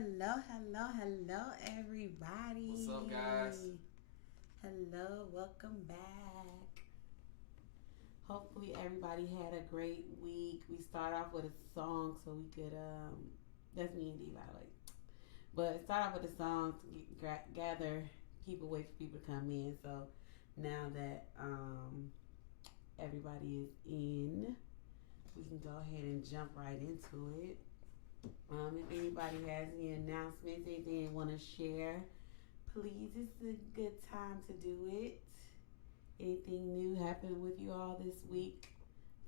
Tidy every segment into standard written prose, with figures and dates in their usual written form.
Hello, everybody. What's up, guys? Hello, welcome back. Hopefully, everybody had a great week. We start off with a song so we could, that's me and D, by the way. But start off with a song to gather people, wait for people to come in. So now that everybody is in, we can go ahead and jump right into it. If anybody has any announcements, anything they want to share, please, it's a good time to do it. Anything new happened with you all this week?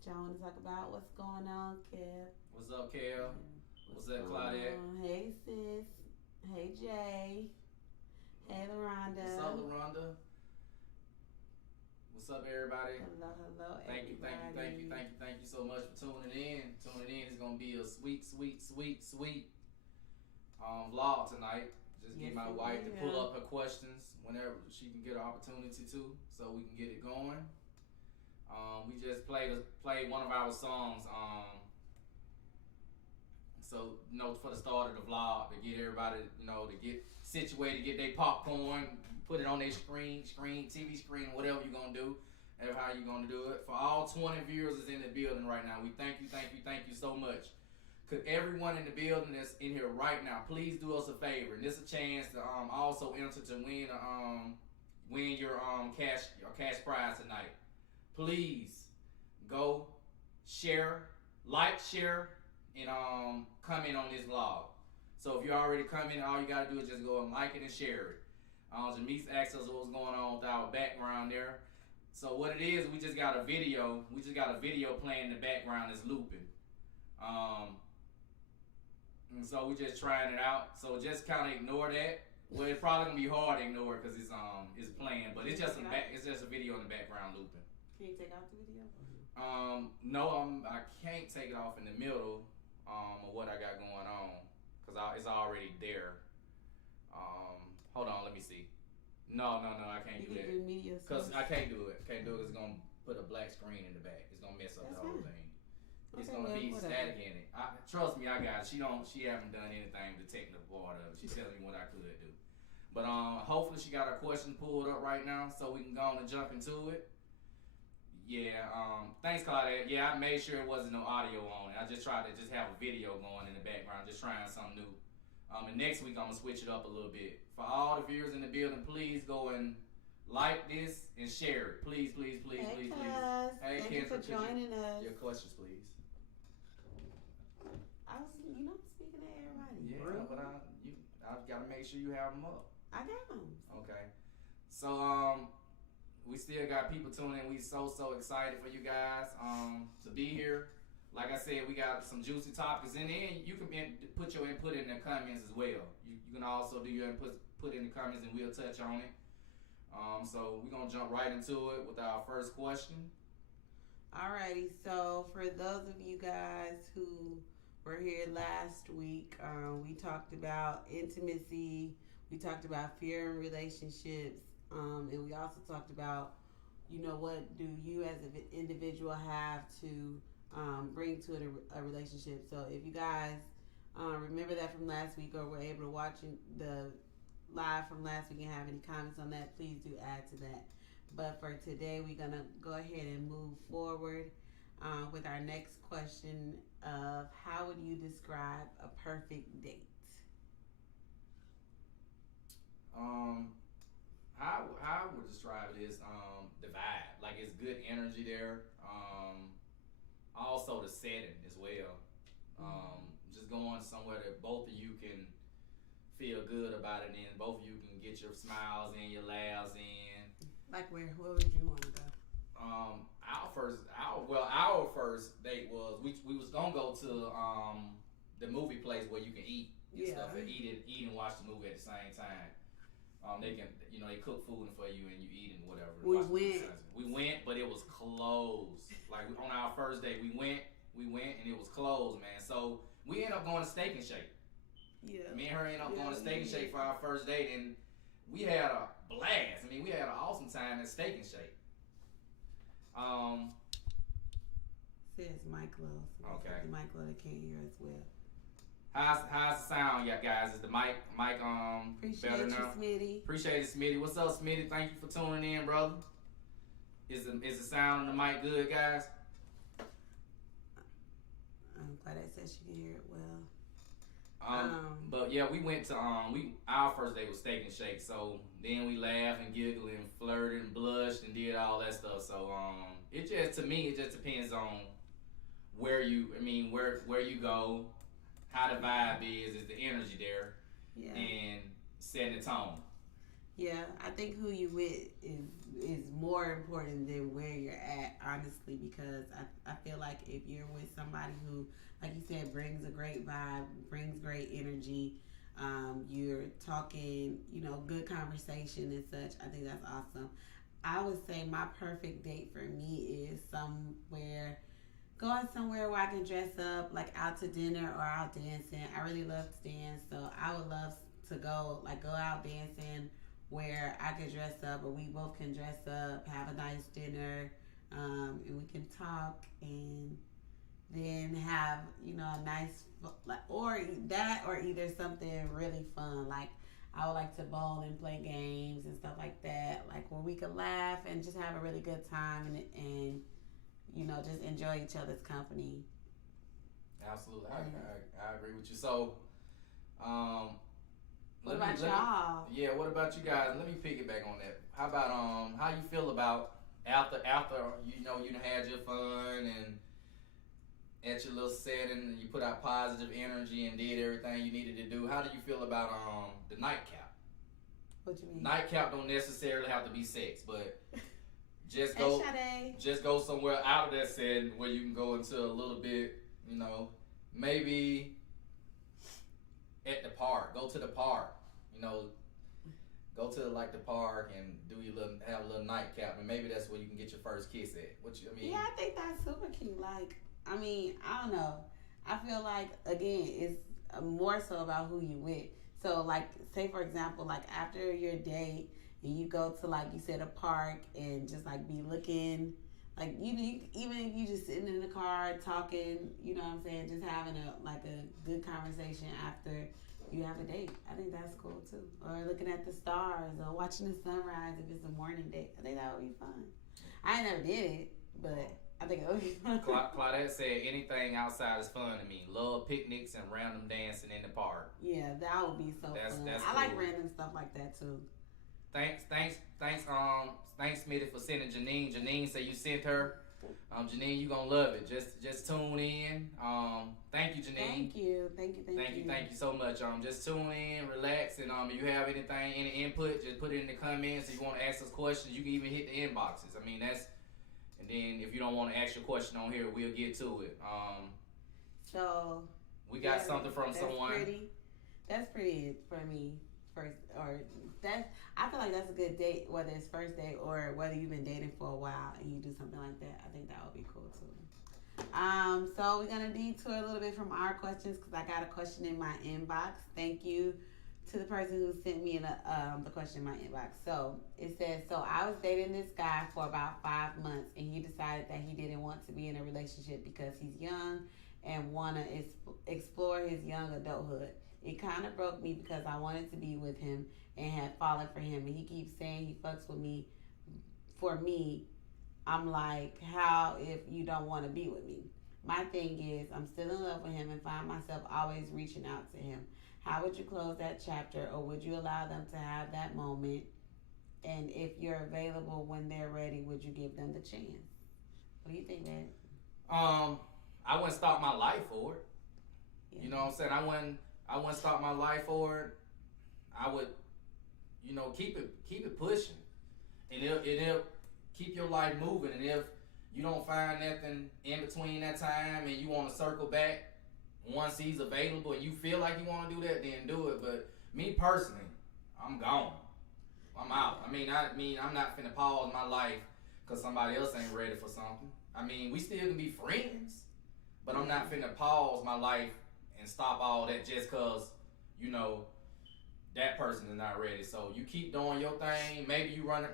Y'all want to talk about what's going on, Kev? What's up, Kev? What's up, Claudette? Hey, sis. Hey, Jay. Hey, LaRonda. What's up, LaRonda? What's up, everybody? Hello, thank you so much for tuning in. It's gonna be a sweet vlog tonight. Just get my wife to pull up her questions whenever she can get an opportunity to, so we can get it going. We just played one of our songs. So for the start of the vlog, to get everybody to get situated, get their popcorn, put it on their TV screen, whatever you're gonna do, and how you're gonna do it. For all 20 viewers that's in the building right now, we thank you so much. Could everyone in the building that's in here right now, please do us a favor, and this is a chance to also enter to win your cash prize tonight. Please go share, and comment on this vlog. So if you already commented, all you gotta do is just go and like it and share it. Jamise asked us what's going on with our background there. So what it is, we just got a video playing in the background that's looping. And so we just trying it out. So just kind of ignore that. Well, it's probably gonna be hard to ignore because it's playing, but it's just a video in the background looping. Can you take out the video? No, I can't take it off in the middle of what I got going on because it's already there. Hold on, let me see. No, I can't do that. Because I can't do it. It's gonna put a black screen in the back. It's gonna mess up the whole thing. It's gonna be static in it. Trust me, I got it. She haven't done anything to take the part of it. She's telling me what I could do. But hopefully she got her question pulled up right now so we can go on and jump into it. Yeah, thanks, Claudette. Yeah, I made sure it wasn't no audio on it. I just tried to just have a video going in the background, just trying something new. And next week I'm gonna switch it up a little bit. For all the viewers in the building, please go and like this and share it. Please. Hey, Hey, thank you for joining us. Your questions, please. I was, speaking to everybody. Yeah, but I've got to make sure you have them up. I got them. Okay. So we still got people tuning in. We so excited for you guys to be here. Like I said, we got some juicy topics in there. You can put your input in the comments as well. You can also do your input put in the comments and we'll touch on it. So we're gonna jump right into it with our first question. Alrighty, so for those of you guys who were here last week, we talked about intimacy, we talked about fear in relationships, and we also talked about, what do you as an individual have to bring to a relationship. So if you guys remember that from last week or were able to watch the live from last week and have any comments on that, please do add to that. But for today, we're going to go ahead and move forward with our next question of how would you describe a perfect date? I would describe it as the vibe. Like it's good energy there. Also the setting as well. Just going somewhere that both of you can feel good about it and both of you can get your smiles in, your laughs in. Like where would you want to go? Our first date was we was gonna go to the movie place where you can eat stuff and eat and watch the movie at the same time. They can they cook food for you and you eat and whatever. We went, but it was closed. Like on our first date, we went and it was closed, man. So we ended up going to Steak and Shake. Yeah. Me and her ended up going to Steak and Shake for our first date, and we had a blast. We had an awesome time at Steak and Shake. Says Mike Lowe. So okay. Mike Lowe that can't hear as well. How's the sound, yeah, guys? Is the mic Appreciate better you, now? Smitty. Appreciate it, Smitty. What's up, Smitty? Thank you for tuning in, brother. Is the sound on the mic good, guys? I'm glad I said she can hear it well. But yeah, we went to our first day was Steak and Shake. So then we laughed and giggled and flirted and blushed and did all that stuff. So it just depends on where you go, how the vibe is the energy there, Yeah. and setting the tone. Yeah, I think who you with is more important than where you're at, honestly, because I feel like if you're with somebody who, like you said, brings a great vibe, brings great energy, you're talking, good conversation and such, I think that's awesome. I would say my perfect date for me is going somewhere where I can dress up, like out to dinner or out dancing. I really love to dance, so I would love to go out dancing where I could dress up or we both can dress up, have a nice dinner, and we can talk and then have, a nice, or that or either something really fun. Like I would like to bowl and play games and stuff like that, like where we could laugh and just have a really good time and just enjoy each other's company. Absolutely, I agree with you. So, what about y'all? Yeah, what about you guys? Let me piggyback on that. How about how you feel about after you done had your fun and at your little setting and you put out positive energy and did everything you needed to do? How do you feel about the nightcap? What you mean? Nightcap don't necessarily have to be sex, but just go somewhere out of that setting where you can go into a little bit, maybe at the park. Go to the park, go to the park and have a little nightcap, and maybe that's where you can get your first kiss at. Yeah, I think that's super cute. Like, I don't know. I feel like again, it's more so about who you with. So, like, say for example, like after your date and you go to, like you said, a park and just like be looking. Like even if you just sitting in the car talking, you know what I'm saying, just having a good conversation after you have a date. I think that's cool too. Or looking at the stars or watching the sunrise if it's a morning date. I think that would be fun. I never did it, but I think it would be fun. Claudette said anything outside is fun to me. Love picnics and random dancing in the park. Yeah, that would be so fun. That's I cool. like random stuff like that too. Thanks, Smitty, for sending Janine. Janine said you sent her. Janine, you gonna love it. Just tune in. Thank you, Janine. Thank you so much. Just tune in, relax, and if you have any input, just put it in the comments. If you want to ask us questions, you can even hit the inboxes. And then if you don't want to ask your question on here, we'll get to it. So we got something from someone. That's pretty for me. I feel like that's a good date, whether it's first date or whether you've been dating for a while and you do something like that. I think that would be cool too. So we're gonna detour a little bit from our questions because I got a question in my inbox. Thank you to the person who sent me the question in my inbox. So it says, so I was dating this guy for about 5 months and he decided that he didn't want to be in a relationship because he's young and want to explore his young adulthood. It kind of broke me because I wanted to be with him and had fallen for him. And he keeps saying he fucks with me. For me, I'm like, how if you don't want to be with me? My thing is, I'm still in love with him and find myself always reaching out to him. How would you close that chapter, or would you allow them to have that moment? And if you're available when they're ready, would you give them the chance? What do you think, man? I wouldn't stop my life for it. Yeah. You know what I'm saying? I wouldn't stop my life for it. I would, keep it pushing, and it'll keep your life moving. And if you don't find nothing in between that time, and you want to circle back once he's available, and you feel like you want to do that, then do it. But me personally, I'm gone. I'm out. I'm not finna pause my life because somebody else ain't ready for something. We still can be friends, but I'm not finna pause my life and stop all that just because, that person is not ready. So you keep doing your thing. Maybe you find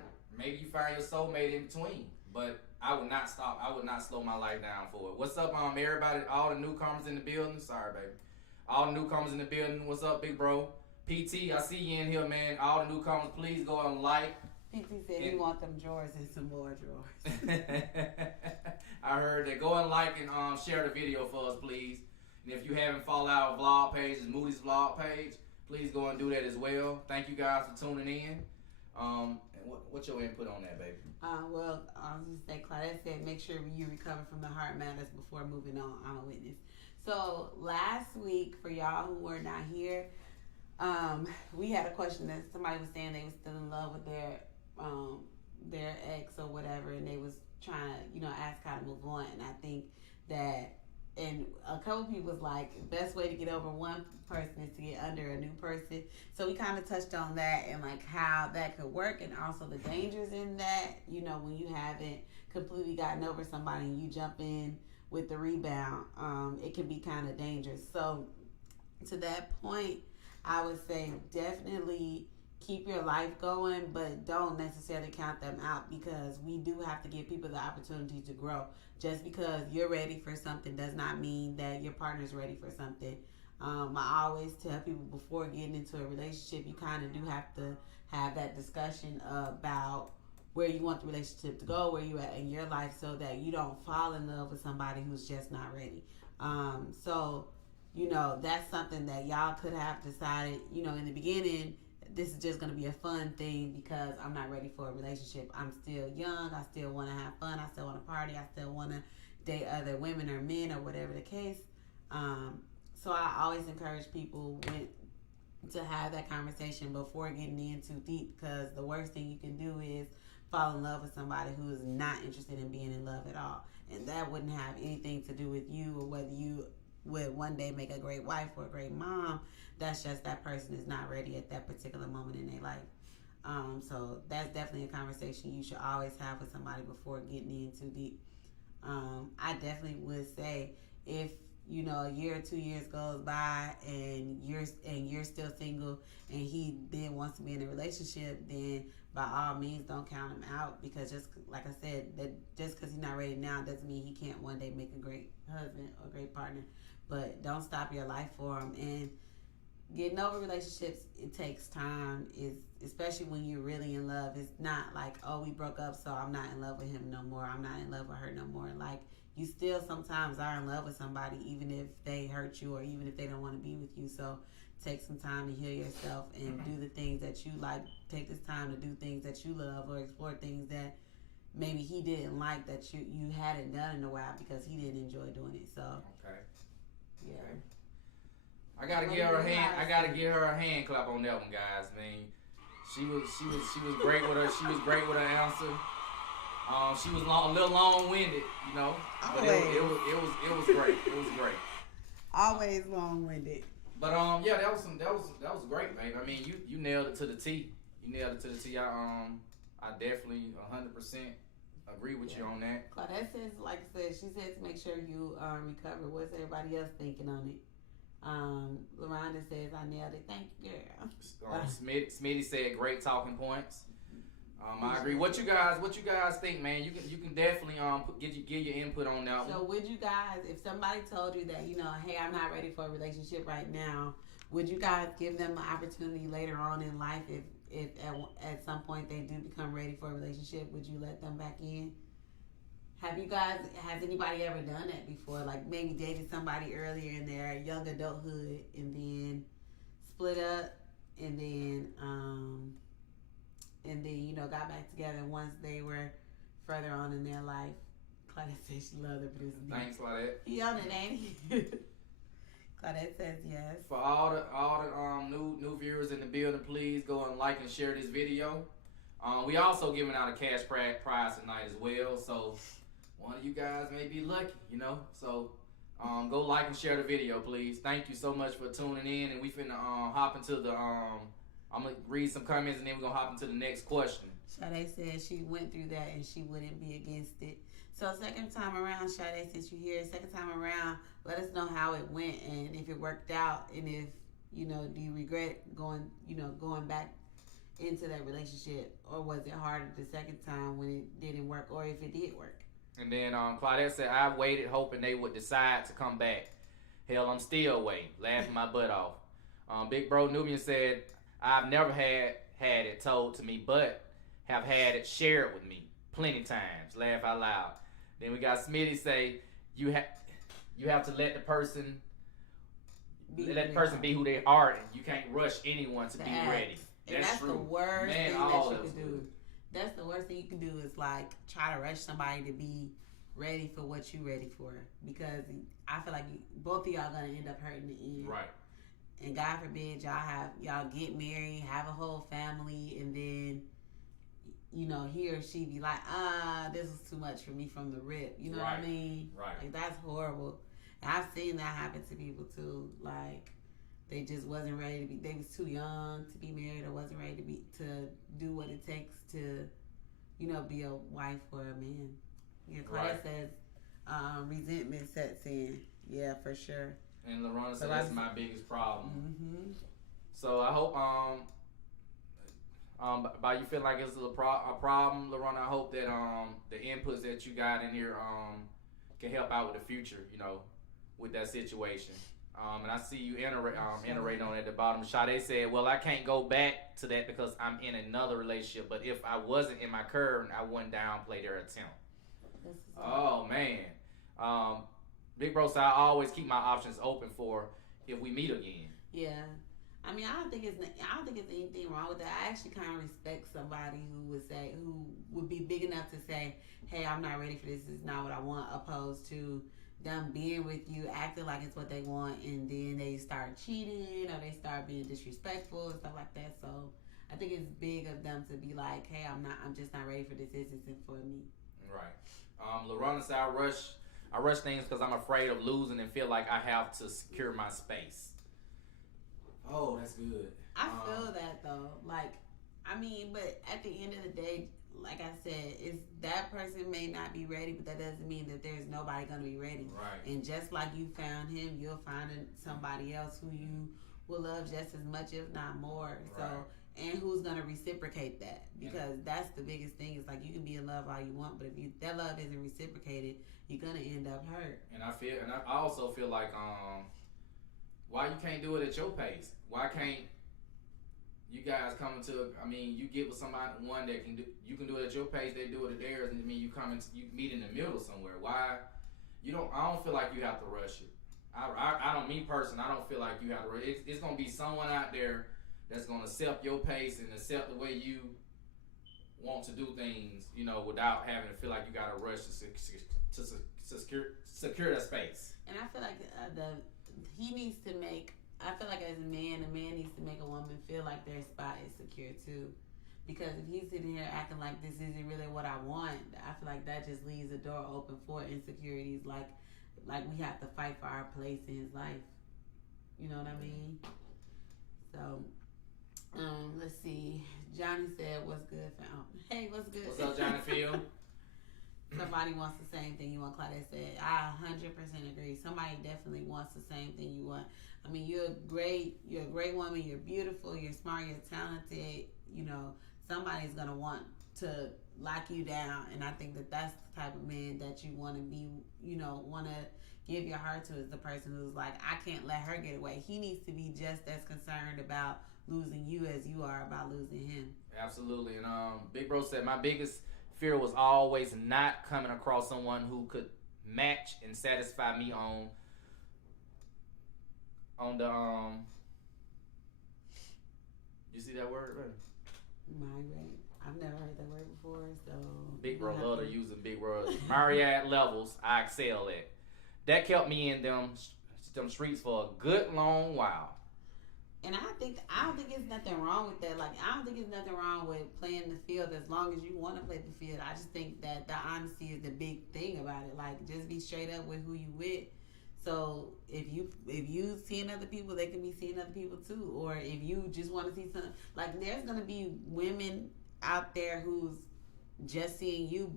your soulmate in between. But I would not stop. I would not slow my life down for it. What's up, everybody? All the newcomers in the building. Sorry, baby. All the newcomers in the building, what's up, big bro? PT, I see you in here, man. All the newcomers, please go and like. PT said he want them drawers and some more drawers. I heard that. Go and like and share the video for us, please. And if you haven't followed our vlog page, it's Moodys vlog page. Please go and do that as well. Thank you guys for tuning in. And what's your input on that, baby? Well, I was just say, Claudette said, make sure you recover from the heart matters before moving on. I'm a witness. So last week, for y'all who were not here, we had a question that somebody was saying they was still in love with their ex or whatever, and they was trying to, ask how to move on. And I think that, and a couple people was like, the best way to get over one person is to get under a new person. So we kind of touched on that and like how that could work, and also the dangers in that. When you haven't completely gotten over somebody and you jump in with the rebound, it can be kind of dangerous. So to that point, I would say definitely keep your life going, but don't necessarily count them out, because we do have to give people the opportunity to grow. Just because you're ready for something does not mean that your partner's ready for something. I always tell people, before getting into a relationship, you kind of do have to have that discussion about where you want the relationship to go, where you at in your life, so that you don't fall in love with somebody who's just not ready. So that's something that y'all could have decided, in the beginning, this is just going to be a fun thing because I'm not ready for a relationship. I'm still young. I still want to have fun. I still want to party. I still want to date other women or men or whatever the case. So I always encourage people to have that conversation before getting in too deep, because the worst thing you can do is fall in love with somebody who is not interested in being in love at all. And that wouldn't have anything to do with you or whether you would one day make a great wife or a great mom. That's just that person is not ready at that particular moment in their life. So that's definitely a conversation you should always have with somebody before getting in too deep. I definitely would say, if a year or 2 years goes by and you're still single and he then wants to be in a relationship, then by all means don't count him out, because just like I said, that just because he's not ready now doesn't mean he can't one day make a great husband or great partner. But don't stop your life for him. And getting over relationships, it takes time, especially when you're really in love. It's not like, oh, we broke up, so I'm not in love with him no more, I'm not in love with her no more. Like, you still sometimes are in love with somebody, even if they hurt you or even if they don't want to be with you. So take some time to heal yourself and do the things that you like. Take this time to do things that you love, or explore things that maybe he didn't like, that you hadn't done in a while because he didn't enjoy doing it. So okay, yeah. Okay. I gotta give her a hand. I gotta give her a hand clap on that one, guys. I mean, she was great with her. She was great with her answer. She was a little long-winded, but it was great. It was great. Always long-winded. But yeah, that was great, babe. I mean, you nailed it to the T. I definitely 100% agree with you on that. Claudette says, like I said, she said to make sure you recover. What's everybody else thinking on it? LaRonda says, I nailed it. Thank you, girl. Smitty said, great talking points. I agree. What you guys think, man? You can definitely give your input on that one. So would you guys, if somebody told you that, hey, I'm not ready for a relationship right now, would you guys give them an opportunity later on in life if at some point they do become ready for a relationship? Would you let them back in? Has anybody ever done that before? Like maybe dated somebody earlier in their young adulthood and then split up and then got back together once they were further on in their life. Claudette says she loves the producer. Thanks, Claudette. He on it, ain't he? Claudette says yes. For all the new viewers in the building, please go and like and share this video. We also giving out a cash prize tonight as well, so one of you guys may be lucky, So go like and share the video, please. Thank you so much for tuning in, and we finna hop into the I'm gonna read some comments and then we're gonna hop into the next question. Sade said she went through that and she wouldn't be against it. So second time around, Sade, since you're here, second time around, let us know how it went and if it worked out, and if do you regret going back into that relationship, or was it harder the second time when it didn't work, or if it did work? And then Claudette said, I waited hoping they would decide to come back. Hell, I'm still waiting, laughing my butt off. Big Bro Nubian said, I've never had it told to me, but have had it shared with me plenty times. Laugh out loud. Then we got Smitty say, you have to let the person be who they are, and you can't rush anyone to be ready. And that's true. The worst Man, thing all that you can do. Good. That's the worst thing you can do is like try to rush somebody to be ready for what you ready for, because I feel like both of y'all gonna end up hurting the end. Right. And God forbid y'all get married, have a whole family, and then he or she be like, this is too much for me from the rip. You know what I mean? Right. Like that's horrible. And I've seen that happen to people too. Like they just wasn't ready to be. They was too young to be married, or wasn't ready to do what it takes to, be a wife or a man. Yeah, Claudia says resentment sets in. Yeah, for sure. And LaRona said that's my biggest problem. Mm-hmm. So I hope by you feel like it's a problem, LaRona, I hope that the inputs that you got in here can help out with the future, with that situation. And I see you iterating on it at the bottom. Sade said, well, I can't go back to that because I'm in another relationship, but if I wasn't in my current, I wouldn't downplay their attempt. Oh, man. Big Bro said, I always keep my options open for if we meet again. Yeah. I mean, I don't think it's anything wrong with that. I actually kind of respect somebody who would be big enough to say, hey, I'm not ready for this. This is not what I want, opposed to them being with you, acting like it's what they want, and then they start cheating or they start being disrespectful and stuff like that. So I think it's big of them to be like, hey, I'm just not ready for this. This isn't for me. Right. LaRona said, I rush things because I'm afraid of losing and feel like I have to secure my space. Oh, that's good. I feel that though. Like, I mean, but at the end of the day, like I said, that person may not be ready, but that doesn't mean that there's nobody going to be ready. Right. And just like you found him, you'll find somebody else who you will love just as much, if not more. So, and who's going to reciprocate that? Because that's the biggest thing. It's like you can be in love all you want, but if that love isn't reciprocated, you're going to end up hurt. And I also feel like why you can't do it at your pace? Why can't you guys come into? I mean, you get with somebody one that you can do it at your pace. They do it at theirs, and you you meet in the middle somewhere. Why you don't? I don't feel like you have to rush it. I don't. Me personally, I don't feel like you have to rush. It's gonna be someone out there that's gonna accept your pace and accept the way you want to do things. Without having to feel like you gotta rush to secure that space. And I feel like he needs to make. I feel like as a man needs to make a woman feel like their spot is secure too. Because if he's sitting here acting like this isn't really what I want, I feel like that just leaves the door open for insecurities. Like we have to fight for our place in his life. You know what I mean? So, let's see. Johnny said, "What's good, fam?" Hey, what's good? What's up, Johnny Field? Somebody wants the same thing you want. Claudia said, I 100% agree. Somebody definitely wants the same thing you want. I mean, you're a great woman. You're beautiful. You're smart. You're talented. Somebody's gonna want to lock you down, and I think that's the type of man that you want to be. Want to give your heart to, is the person who's like, I can't let her get away. He needs to be just as concerned about losing you as you are about losing him. Absolutely. And Big Bro said, my biggest fear was always not coming across someone who could match and satisfy me on the you see that word, right? Migrate. I've never heard that word before, so Big Bro love to using big words. Myriad levels I excel at. That kept me in them streets for a good long while. And I don't think there's nothing wrong with that. Like, I don't think there's nothing wrong with playing the field as long as you want to play the field. I just think that the honesty is the big thing about it. Like, just be straight up with who you with. So if you seeing other people, they can be seeing other people too. Or if you just want to see something, like, there's gonna be women out there who's just seeing you,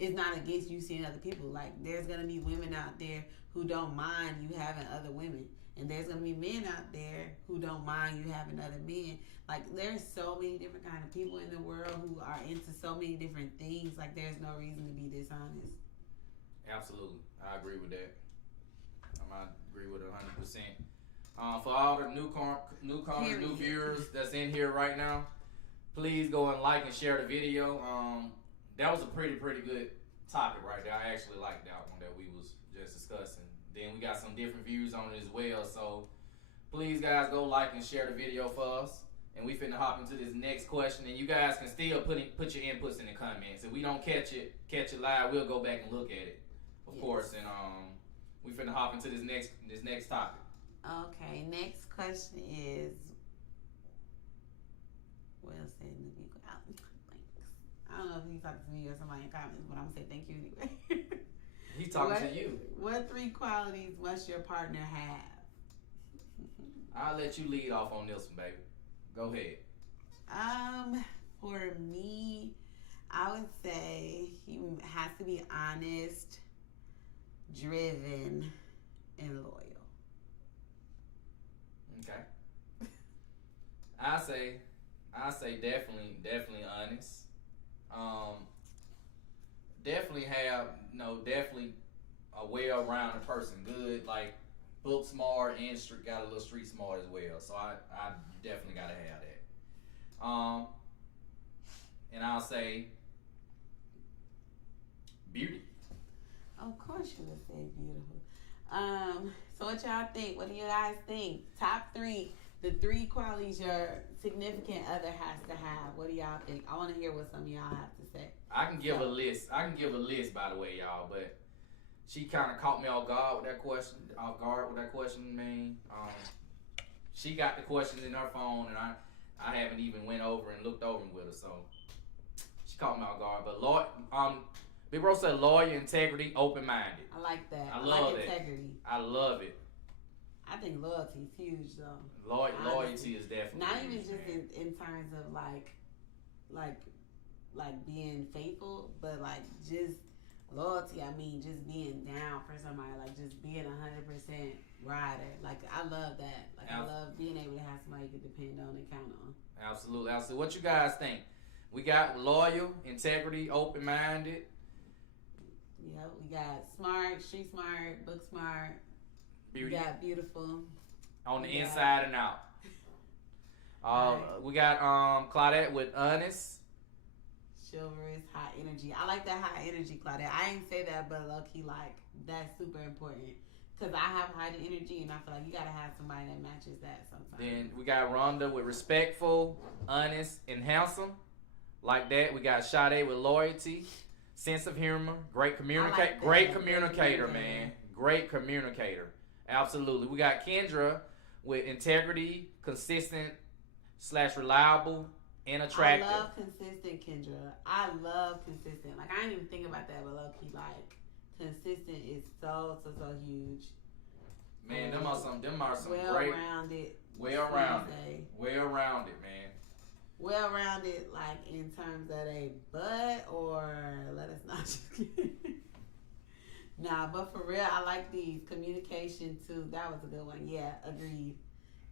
it's not against you seeing other people. Like, there's gonna be women out there who don't mind you having other women. And there's going to be men out there who don't mind you having other men. Like, there's so many different kind of people in the world who are into so many different things. Like, there's no reason to be dishonest. Absolutely. I agree with that. I agree with it 100%. For all the newcomers, new viewers that's in here right now, please go and like and share the video. That was a pretty good topic right there. I actually liked that one that we was just discussing. Then we got some different views on it as well. So please, guys, go like and share the video for us. And we finna hop into this next question. And you guys can still put your inputs in the comments. If we don't catch it live, we'll go back and look at it, of course. And we finna hop into this next topic. Okay, next question is, well said, thanks. I don't know if he's talking to me or somebody in comments, but I'm gonna say thank you anyway. He's talking to you. What 3 qualities must your partner have? I'll let you lead off on this one, baby. Go ahead. For me, I would say he has to be honest, driven, and loyal. Okay. I say definitely honest. Definitely a well-rounded person. Good, like book smart and got a little street smart as well. So I definitely gotta have that. And I'll say beauty. Of course you would say beautiful. So what y'all think? What do you guys think? Top 3, the 3 qualities your significant other has to have. What do y'all think? I want to hear what some of y'all have to say. I can give a list. By the way, y'all, but she kind of caught me off guard with that question. Man, she got the questions in her phone, and I haven't even went over and looked over them with her, so she caught me off guard. But Big Bro said loyal, integrity, open-minded. I like that. I love like integrity. I love it. I think loyalty is huge, though. Loyalty is definitely not huge, even just in terms of like being faithful, but like just loyalty. I mean, just being down for somebody, like just being 100% rider. Like I love that. Like I love being able to have somebody you can depend on and count on. Absolutely. What you guys think? We got loyal, integrity, open-minded. Yep, we got smart, street smart, book smart. Beauty. We got beautiful. On the inside and out. Right. We got Claudette with honest. Chivalrous, high energy. I like that high energy, Claudette. I ain't say that, but low-key, like, that's super important. Because I have high energy, and I feel like you got to have somebody that matches that sometimes. Then we got Rhonda with respectful, honest, and handsome. Like that. We got Sade with loyalty, sense of humor, great communicator. Great communicator, man. Great communicator. Absolutely. We got Kendra with integrity, consistent / reliable, and attractive. I love consistent, Kendra. I love consistent. Like, I didn't even think about that, but low-key, like, consistent is so huge. Man, them are some well-rounded. Well-rounded, man. Well-rounded, like, in terms of a butt, or let us not just kidding. Nah, but for real, I like these. Communication, too. That was a good one. Yeah, agreed.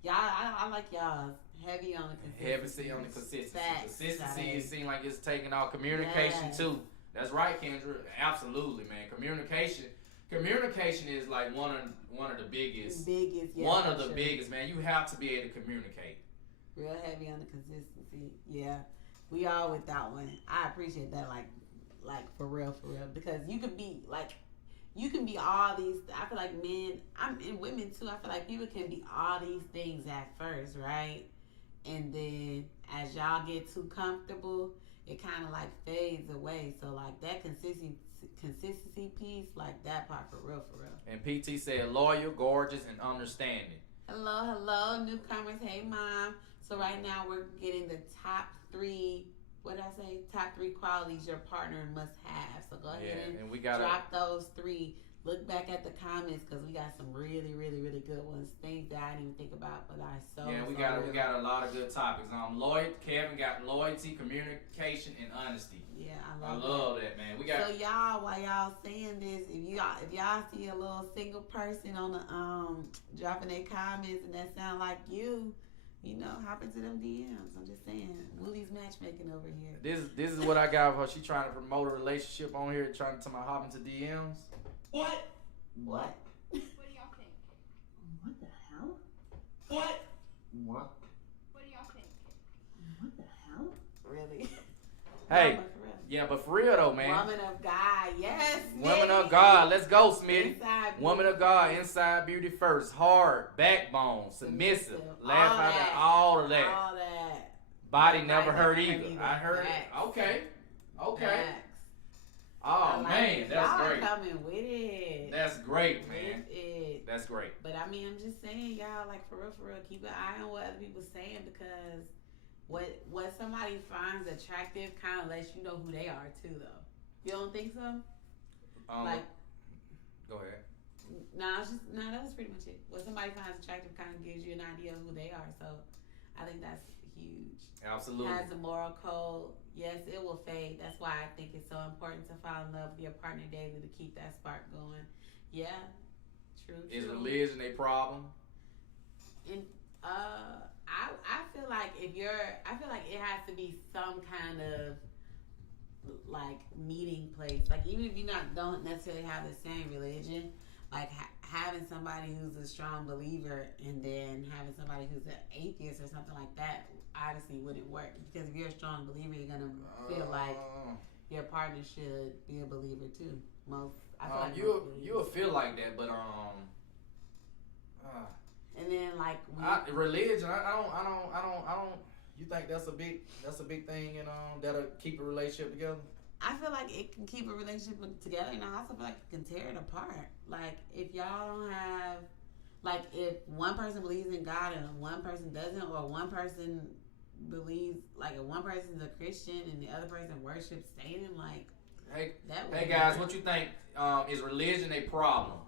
Y'all, I like y'all's. Heavy on the consistency. Heavy on the consistency. Facts, Consistency, it seems like it's taking out communication, too. That's right, Kendra. Absolutely, man. Communication is like one of the biggest. Yeah, one of the biggest, man. You have to be able to communicate. Real heavy on the consistency. Yeah. We all with that one. I appreciate that, like for real. Because you can be all these. I feel like men, and women too. I feel like people can be all these things at first, right? And then as y'all get too comfortable, it kind of like fades away. So like that consistency piece, like that part for real. And PT said loyal, gorgeous, and understanding. Hello, newcomers. Hey, Mom. So right now we're getting the top 3. What did I say? Top 3 qualities your partner must have. So go ahead and we drop those 3. Look back at the comments because we got some really good ones. Things that I didn't even think about, but we got a lot of good topics. Kevin got loyalty, communication, and honesty. Yeah, I love that, man. We got. So y'all, while y'all saying this, if y'all see a little single person on the dropping their comments and that sound like you. Hop into them DMs. I'm just saying, Moodys matchmaking over here. This is what I got for her. She trying to promote a relationship on here, trying to tell me hop into DMs. What? What? What do y'all What? What? What do y'all think? What the hell? Really? Hey. No, but for real. Yeah, but for real though, man. Woman of God, yes. Woman Smitty. of God, let's go, Smitty. Inside Woman beauty of God, first. inside beauty first. Hard, backbone, submissive. Laugh out that. all of that. All that. Body Body never hurt never either. hurt either. I heard it. Facts. Okay. Okay. Facts. I Oh like man, it. that's Y'all great. coming with it. That's great, man. With it. That's great. But I mean, I'm just saying, y'all, like for real, keep an eye on what other people saying because what somebody finds attractive kind of lets you know who they are too, though. You don't think so? Like, go ahead. That was pretty much it. What somebody finds attractive kind of gives you an idea of who they are. So I think that's huge. Absolutely. Has a moral code. Yes, it will fade. That's why I think it's so important to fall in love with your partner daily to keep that spark going. Yeah, true. Is religion a problem? And I feel like I feel like it has to be some kind of like meeting place. Like even if you don't necessarily have the same religion, like having somebody who's a strong believer and then having somebody who's an atheist or something like that obviously wouldn't work because if you're a strong believer, you're gonna feel like your partner should be a believer too. I feel like you'll feel like that, but and then like religion, I don't. You think that's a big thing, and that'll keep a relationship together? I feel like it can keep a relationship together, and I also feel like it can tear it apart. Like if y'all don't have, like if one person believes in God and one person doesn't, or one person believes, like if one person's a Christian and the other person worships Satan, like hey guys, what you think? Is religion a problem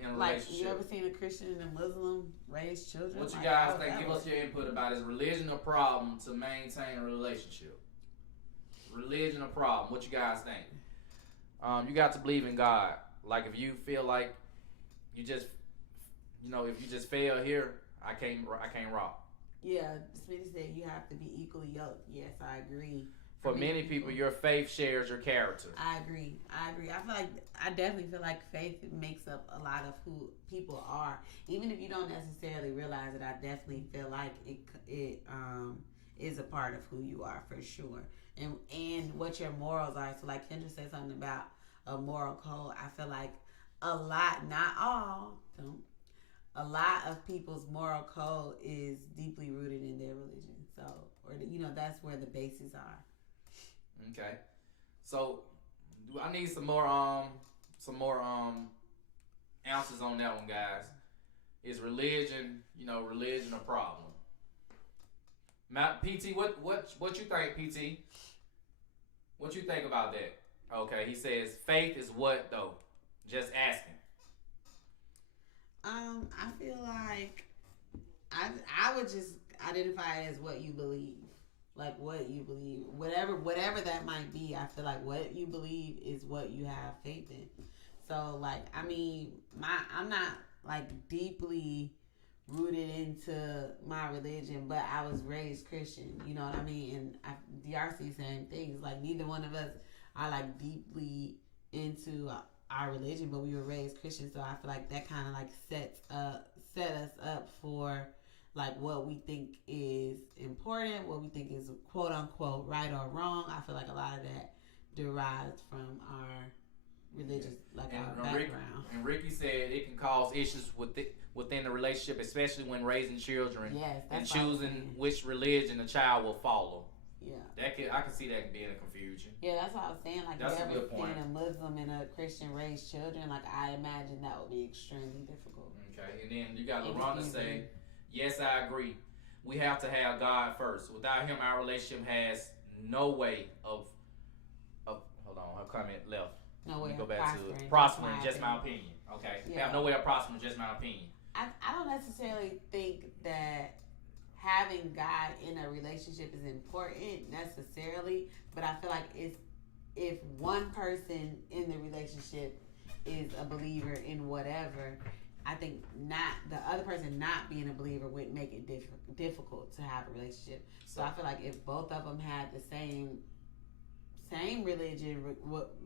in a relationship? Like you ever seen a Christian and a Muslim raise children? What you guys think? Give us your input about is religion a problem to maintain a relationship? Religion a problem? What you guys think? You got to believe in God. Like if you feel like you just, if you just fail here, I can't rock. Yeah, Smitty said you have to be equally yoked. Yes, I agree. For many people, your faith shares your character. I agree. I definitely feel like faith makes up a lot of who people are. Even if you don't necessarily realize it, I definitely feel like it is a part of who you are for sure. And what your morals are. So like Kendra said something about a moral code. I feel like a lot, not all, a lot of people's moral code is deeply rooted in their religion. So, that's where the bases are. Okay. So, I need some more answers on that one, guys. Is religion a problem? PT, what you think, PT? What you think about that? Okay, he says faith is what though? Just asking. I feel like I would just identify it as what you believe. Like what you believe. Whatever that might be, I feel like what you believe is what you have faith in. So like I'm not like deeply rooted into my religion, but I was raised Christian, you know what I mean? And DRC saying things like neither one of us are like deeply into our religion, but we were raised Christian, so I feel like that kind of like set us up for like what we think is important, what we think is quote unquote right or wrong. I feel like a lot of that derives from our religious, like our background. And Ricky said it can cause issues within the relationship, especially when raising children and choosing which religion a child will follow. Yeah, I can see that being a confusion. Yeah, that's what I was saying. Like, that's if you ever a good point. seen a Muslim and a Christian raise children, like I imagine that would be extremely difficult. Okay, and then you got LaRonda say, yes, I agree. We have to have God first. Without Him, our relationship has no way of hold on, her comment left. No way. Go back to prospering. Just my opinion. Okay, have no way of prospering. Just my opinion. I don't necessarily think that having God in a relationship is important necessarily, but I feel like if one person in the relationship is a believer in whatever, I think the other person not being a believer would make it difficult to have a relationship. So I feel like if both of them had the same religion,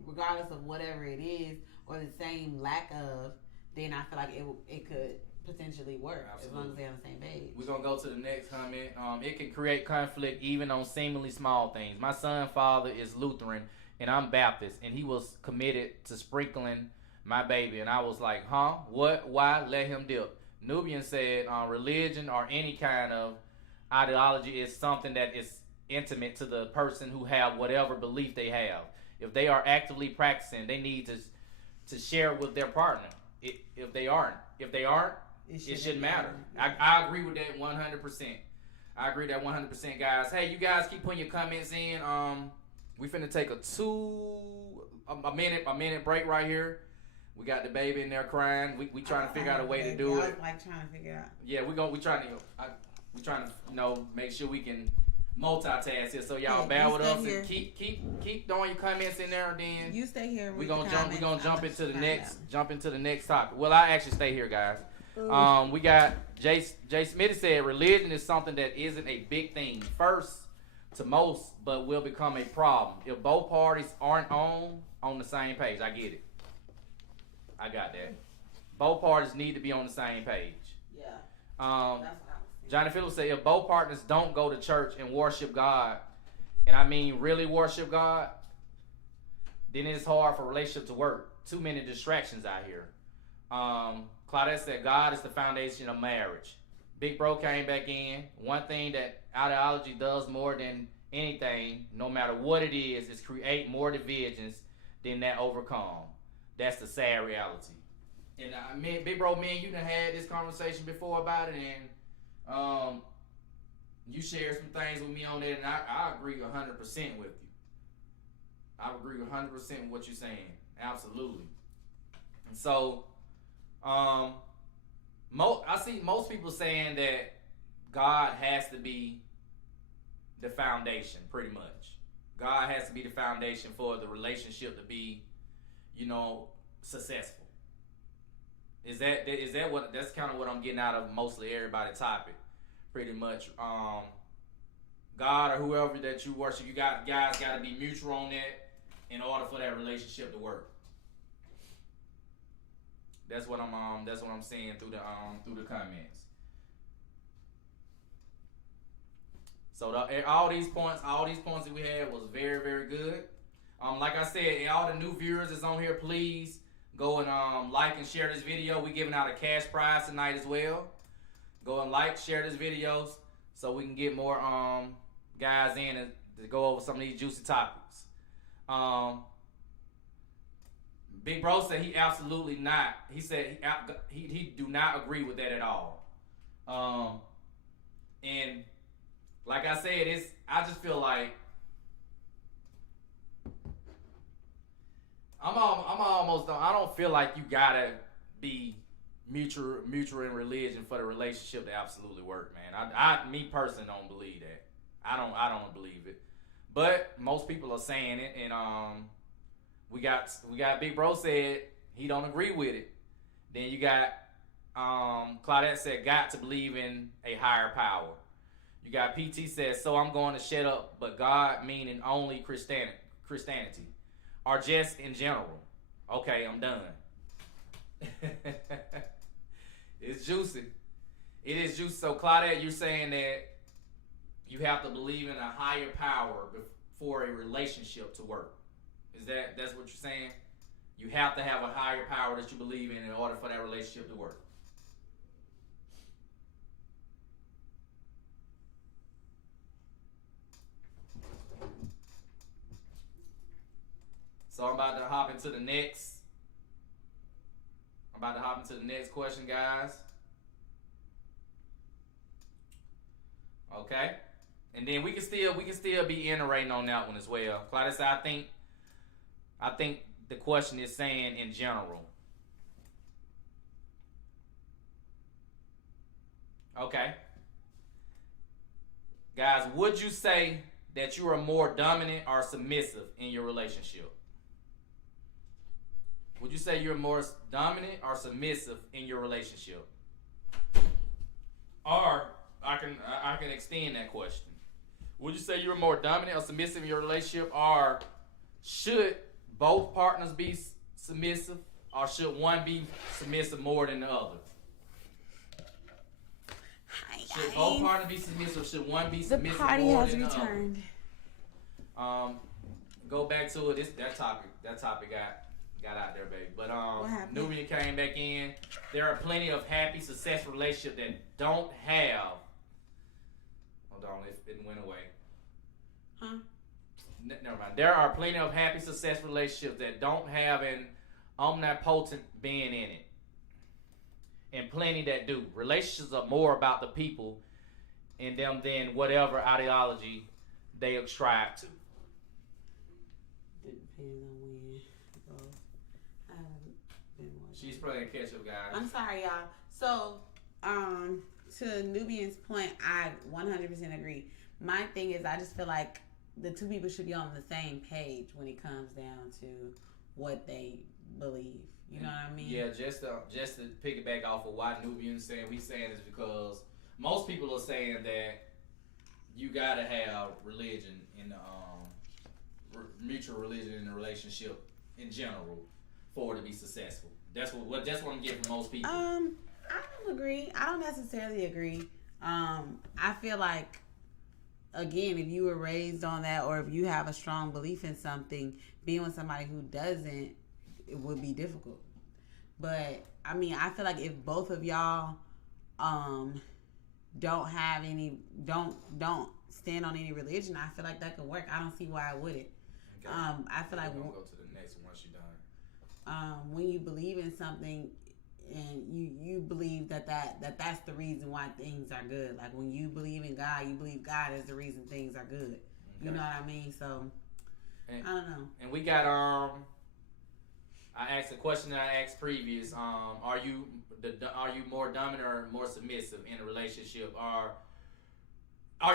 regardless of whatever it is, or the same lack of, then I feel like it could potentially work as long as they're on the same page. We're going to go to the next comment. It can create conflict even on seemingly small things. My son's father is Lutheran, and I'm Baptist, and he was committed to sprinkling my baby. And I was like, huh? What? Why? Let him dip. Nubian said religion or any kind of ideology is something that is intimate to the person who have whatever belief they have. If they are actively practicing, they need to share with their partner. If they aren't, it shouldn't matter. I agree with that 100%. I agree that 100%, guys. Hey, you guys keep putting your comments in. We finna take a minute break right here. We got the baby in there crying. We trying to figure out a way to do it. I was like trying to figure out. Yeah, we trying to make sure we can multitask here. So y'all bear with us and keep throwing your comments in there. And then you stay here. We're gonna jump into the next topic. Well, I actually stay here, guys. We got Jay Smith said religion is something that isn't a big thing first to most, but will become a problem if both parties aren't on the same page. I get it. I got that. Both parties need to be on the same page. Yeah. That's what I was saying. Johnny Phillips said if both partners don't go to church and worship God, and I mean really worship God, then it's hard for a relationship to work. Too many distractions out here. Claudette said God is the foundation of marriage. Big Bro came back in. One thing that ideology does more than anything, no matter what it is create more divisions than that overcome. That's the sad reality. And Big Bro, me and you done had this conversation before about it, and you shared some things with me on that, and I agree 100% with you. I agree 100% with what you're saying. Absolutely. And so, I see most people saying that God has to be the foundation, pretty much. God has to be the foundation for the relationship to be, successful. Is that what? That's kind of what I'm getting out of mostly everybody's topic, pretty much. God or whoever that you worship, guys got to be mutual on that in order for that relationship to work. That's what I'm saying through the comments. So all these points that we had was very, very good. Like I said, all the new viewers that's on here, please go and like and share this video. We're giving out a cash prize tonight as well. Go and share this video so we can get more guys in and to go over some of these juicy topics. Big Bro said he absolutely not. He said he do not agree with that at all. And like I said, I just feel like I'm almost done. I don't feel like you gotta be mutual in religion for the relationship to absolutely work, man. I me personally don't believe that. I don't believe it. But most people are saying it, and we got Big Bro said he don't agree with it. Then you got Claudette said got to believe in a higher power. You got PT says so I'm going to shut up, but God meaning only Christianity. Or just in general. Okay, I'm done. It's juicy. It is juicy. So Claudette, you're saying that you have to believe in a higher power for a relationship to work. That's what you're saying? You have to have a higher power that you believe in order for that relationship to work. So I'm about to hop into the next question, guys. Okay. And then we can still be iterating on that one as well. Claudia said, I think the question is saying in general. Okay. Guys, would you say that you are more dominant or submissive in your relationship? Would you say you're more dominant or submissive in your relationship? Or I can extend that question. Would you say you're more dominant or submissive in your relationship, or should both partners be submissive, or should one be submissive more than the other? Should both partners be submissive? Should one be The submissive party more has than the returned. other? Go back to it. That topic got out there, baby. But What happened? Nubian came back in. There are plenty of happy, successful relationships that don't have. Hold on, it went away. Huh? Never mind. There are plenty of happy, successful relationships that don't have an omnipotent being in it, and plenty that do. Relationships are more about the people in them than whatever ideology they ascribe to. Depends on when it goes. I haven't been watching. She's playing catch up, guys. I'm sorry, y'all. So, to Nubian's point, I 100% agree. My thing is, I just feel like the two people should be on the same page when it comes down to what they believe. You know what I mean? Yeah, just to piggyback off of why Nubian's saying we saying is because most people are saying that you gotta have religion in the mutual religion in a relationship in general for it to be successful. That's what I'm getting from most people. I don't agree. I don't necessarily agree. I feel like, again, if you were raised on that, or if you have a strong belief in something, being with somebody who doesn't, it would be difficult. But I mean, I feel like if both of y'all don't have any, don't stand on any religion, I feel like that could work. I don't see why it wouldn't. Okay. I feel like we're gonna go to the next one once you're done. when you believe in something and you believe that's the reason why things are good. Like when you believe in God, you believe God is the reason things are good. Okay. You know what I mean? So I don't know. And we got I asked a question that I asked previous. Are you more dominant or more submissive in a relationship? Are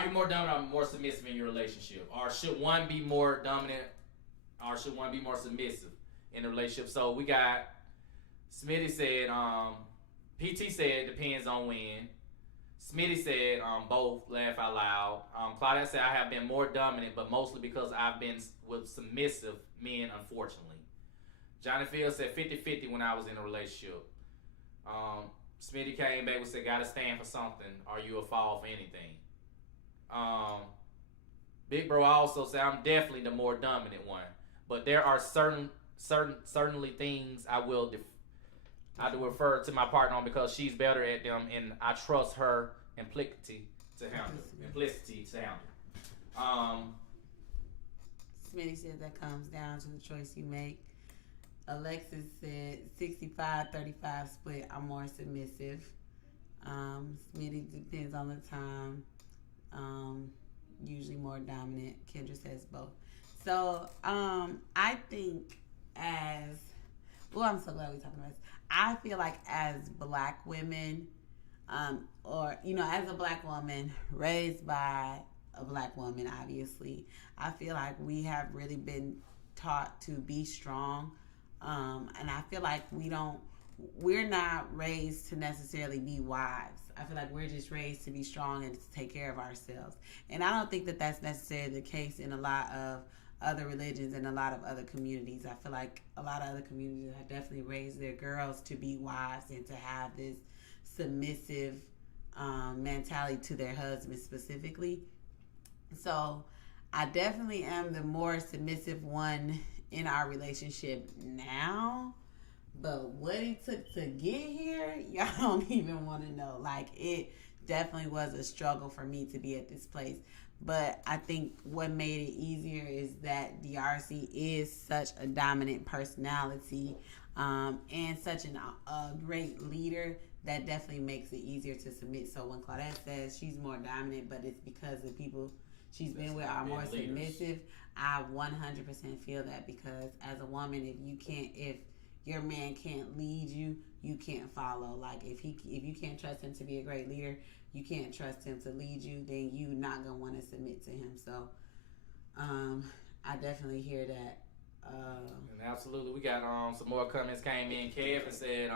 you more dominant or more submissive in your relationship? Or should one be more dominant or should one be more submissive in a relationship? So we got Smitty said, PT said depends on when. Smitty said both, laugh out loud. Claudette said I have been more dominant, but mostly because I've been with submissive men, unfortunately. Johnny Field said 50-50 when I was in a relationship. Smitty came back and said, gotta stand for something or you will fall for anything. Big Bro also said I'm definitely the more dominant one, but there are certainly things I will refer to my partner on because she's better at them and I trust her implicity to handle. Smitty said that comes down to the choice you make. Alexis said 65-35 split. I'm more submissive. Smitty depends on the time. Usually more dominant. Kendra says both. So I think I'm so glad we talking about this. I feel like as Black women, or as a Black woman raised by a Black woman, obviously, I feel like we have really been taught to be strong. And I feel like we're not raised to necessarily be wives. I feel like we're just raised to be strong and to take care of ourselves. And I don't think that that's necessarily the case in a lot of other religions and a lot of other communities. I feel like a lot of other communities have definitely raised their girls to be wives and to have this submissive mentality to their husbands specifically. So I definitely am the more submissive one in our relationship now, but what it took to get here, y'all don't even want to know. Like, it definitely was a struggle for me to be at this place, but I think what made it easier is that DRC is such a dominant personality and such a great leader that definitely makes it easier to submit. So when Claudette says she's more dominant, but it's because the people she's been with are more submissive, I 100% feel that, because as a woman, if your man can't lead you, you can't follow. Like if you can't trust him to be a great leader, you can't trust him to lead you, then you not gonna want to submit to him. So I definitely hear that. And absolutely, we got some more comments came in. Kevin said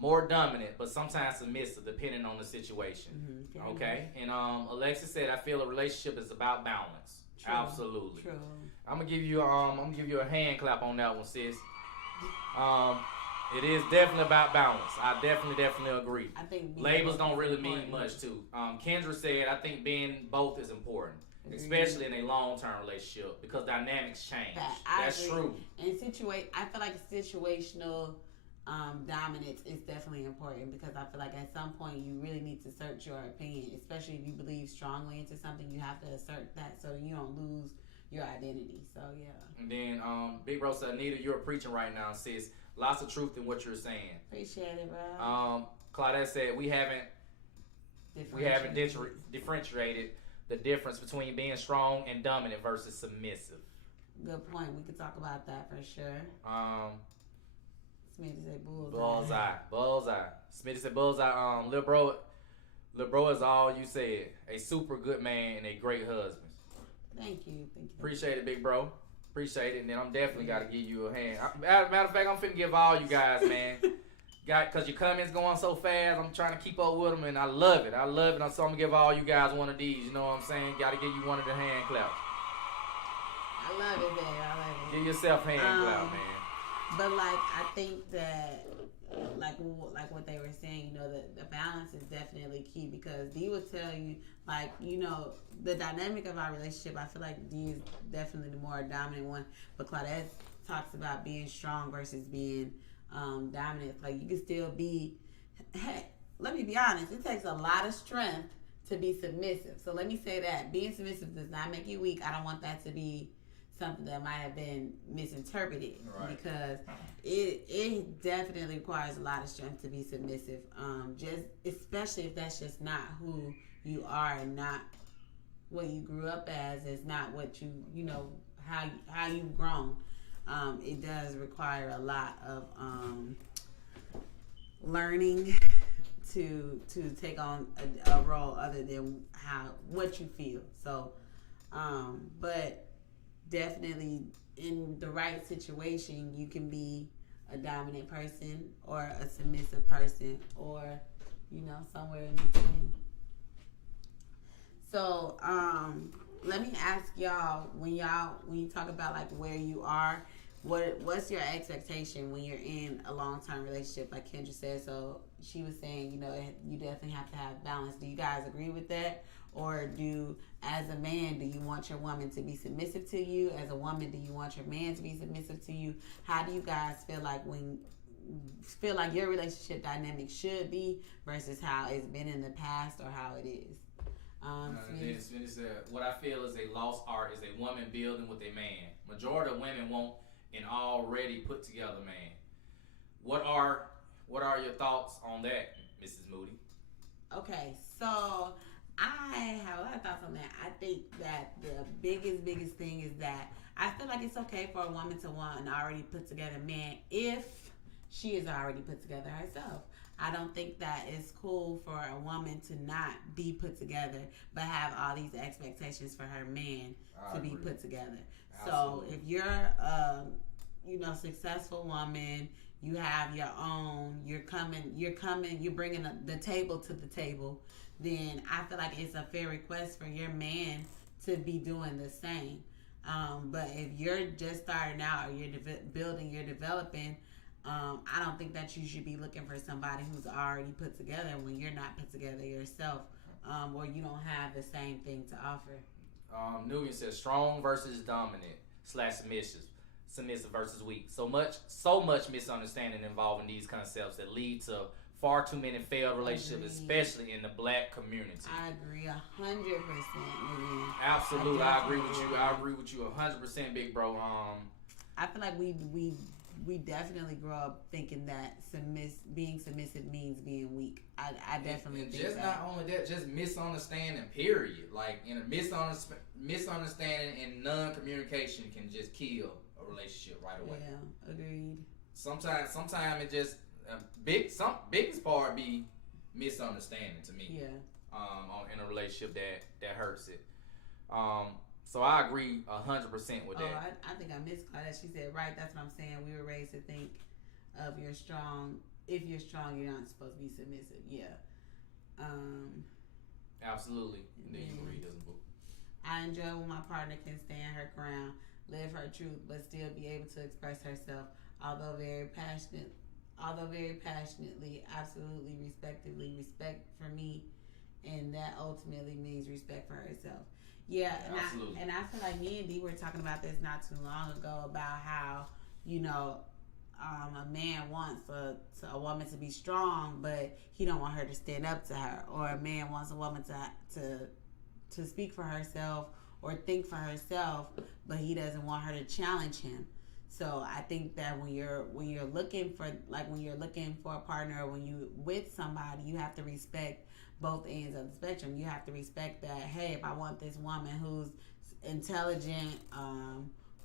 more dominant, but sometimes submissive, depending on the situation. Mm-hmm. Okay, and Alexis said I feel a relationship is about balance. True. Absolutely. True. I'm gonna give you a hand clap on that one, sis. It is definitely about balance. I definitely agree. I think Labels don't really mean much too. Kendra said, I think being both is important, especially in a long-term relationship because dynamics change. That's true. And I feel like situational dominance is definitely important because I feel like at some point you really need to search your opinion, especially if you believe strongly into something. You have to assert that so you don't lose your identity. So yeah. And then Big Bro said, Anita, you're preaching right now, sis. Lots of truth in what you're saying. Appreciate it, bro. Claudette said we haven't differentiated the difference between being strong and dominant versus submissive. Good point. We could talk about that for sure. Smitty said bullseye. Smitty said bullseye. Lil bro is all you said. A super good man and a great husband. Thank you. Appreciate it, big bro. Appreciate it. And then I'm definitely got to give you a hand. Matter of fact, I'm finna give all you guys, man. Because your comments going so fast, I'm trying to keep up with them, and I love it. So I'm going to give all you guys one of these. You know what I'm saying? Got to give you one of the hand claps. I love it, man. I love it. Give yourself hand clap, man. But, like, I think that, like what they were saying, you know, the balance is definitely key because D would tell you, like, you know, the dynamic of our relationship, I feel like D is definitely the more dominant one. But Claudette talks about being strong versus being dominant. Like, you can still be, hey, let me be honest, it takes a lot of strength to be submissive. So let me say that. Being submissive does not make you weak. I don't want that to be something that might have been misinterpreted, right? Because it definitely requires a lot of strength to be submissive. Just especially if that's just not who you are and not what you grew up as. It's not what you know how you've grown. It does require a lot of learning to take on a role other than what you feel. So, but definitely in the right situation, you can be a dominant person or a submissive person, or somewhere in between. So, let me ask y'all when you talk about like where you are, what's your expectation when you're in a long-term relationship, like Kendra said? So she was saying, you definitely have to have balance. Do you guys agree with that? Or as a man, do you want your woman to be submissive to you? As a woman, do you want your man to be submissive to you? How do you guys feel like your relationship dynamic should be versus how it's been in the past or how it is? Smitty said, what I feel is a lost art is a woman building with a man. Majority of women want an already put together man. What are your thoughts on that, Mrs. Moody? Okay, so I have a lot of thoughts on that. I think that the biggest thing is that I feel like it's okay for a woman to want an already put together man if she is already put together herself. I don't think that it's cool for a woman to not be put together but have all these expectations for her man to be put together. Absolutely. So if you're a successful woman, you have your own, you're bringing the table to the table, then I feel like it's a fair request for your man to be doing the same. But if you're just starting out or you're developing, I don't think that you should be looking for somebody who's already put together when you're not put together yourself, or you don't have the same thing to offer. Nubian says strong versus dominant / submissive versus weak. So much misunderstanding involving these concepts that lead to far too many failed relationships, especially in the black community. I agree 100%. Absolutely, I agree with you 100%, big bro. I feel like we definitely grow up thinking that being submissive means being weak. I definitely think just that. Not only that, just misunderstanding, period. Like, in a misunderstanding and non-communication can just kill a relationship right away. Yeah, agreed. Sometimes it just biggest part be misunderstanding to me. Yeah. In a relationship that hurts it. So I agree 100% with that. I think I missed Claudette. She said, right, that's what I'm saying. We were raised to think of you're strong. If you're strong, you're not supposed to be submissive. Yeah. Absolutely. And then you can read this book. I enjoy when my partner can stand her ground, live her truth, but still be able to express herself. Although very passionate although very passionately, absolutely, respectively, respect for me, and that ultimately means respect for herself. Yeah, absolutely. And I feel like me and Dee were talking about this not too long ago about how, you know, a man wants a woman to be strong, but he don't want her to stand up to her, or a man wants a woman to speak for herself or think for herself, but he doesn't want her to challenge him. So I think that when you're looking for a partner, or when you with somebody, you have to respect both ends of the spectrum. You have to respect that, hey, if I want this woman who's intelligent,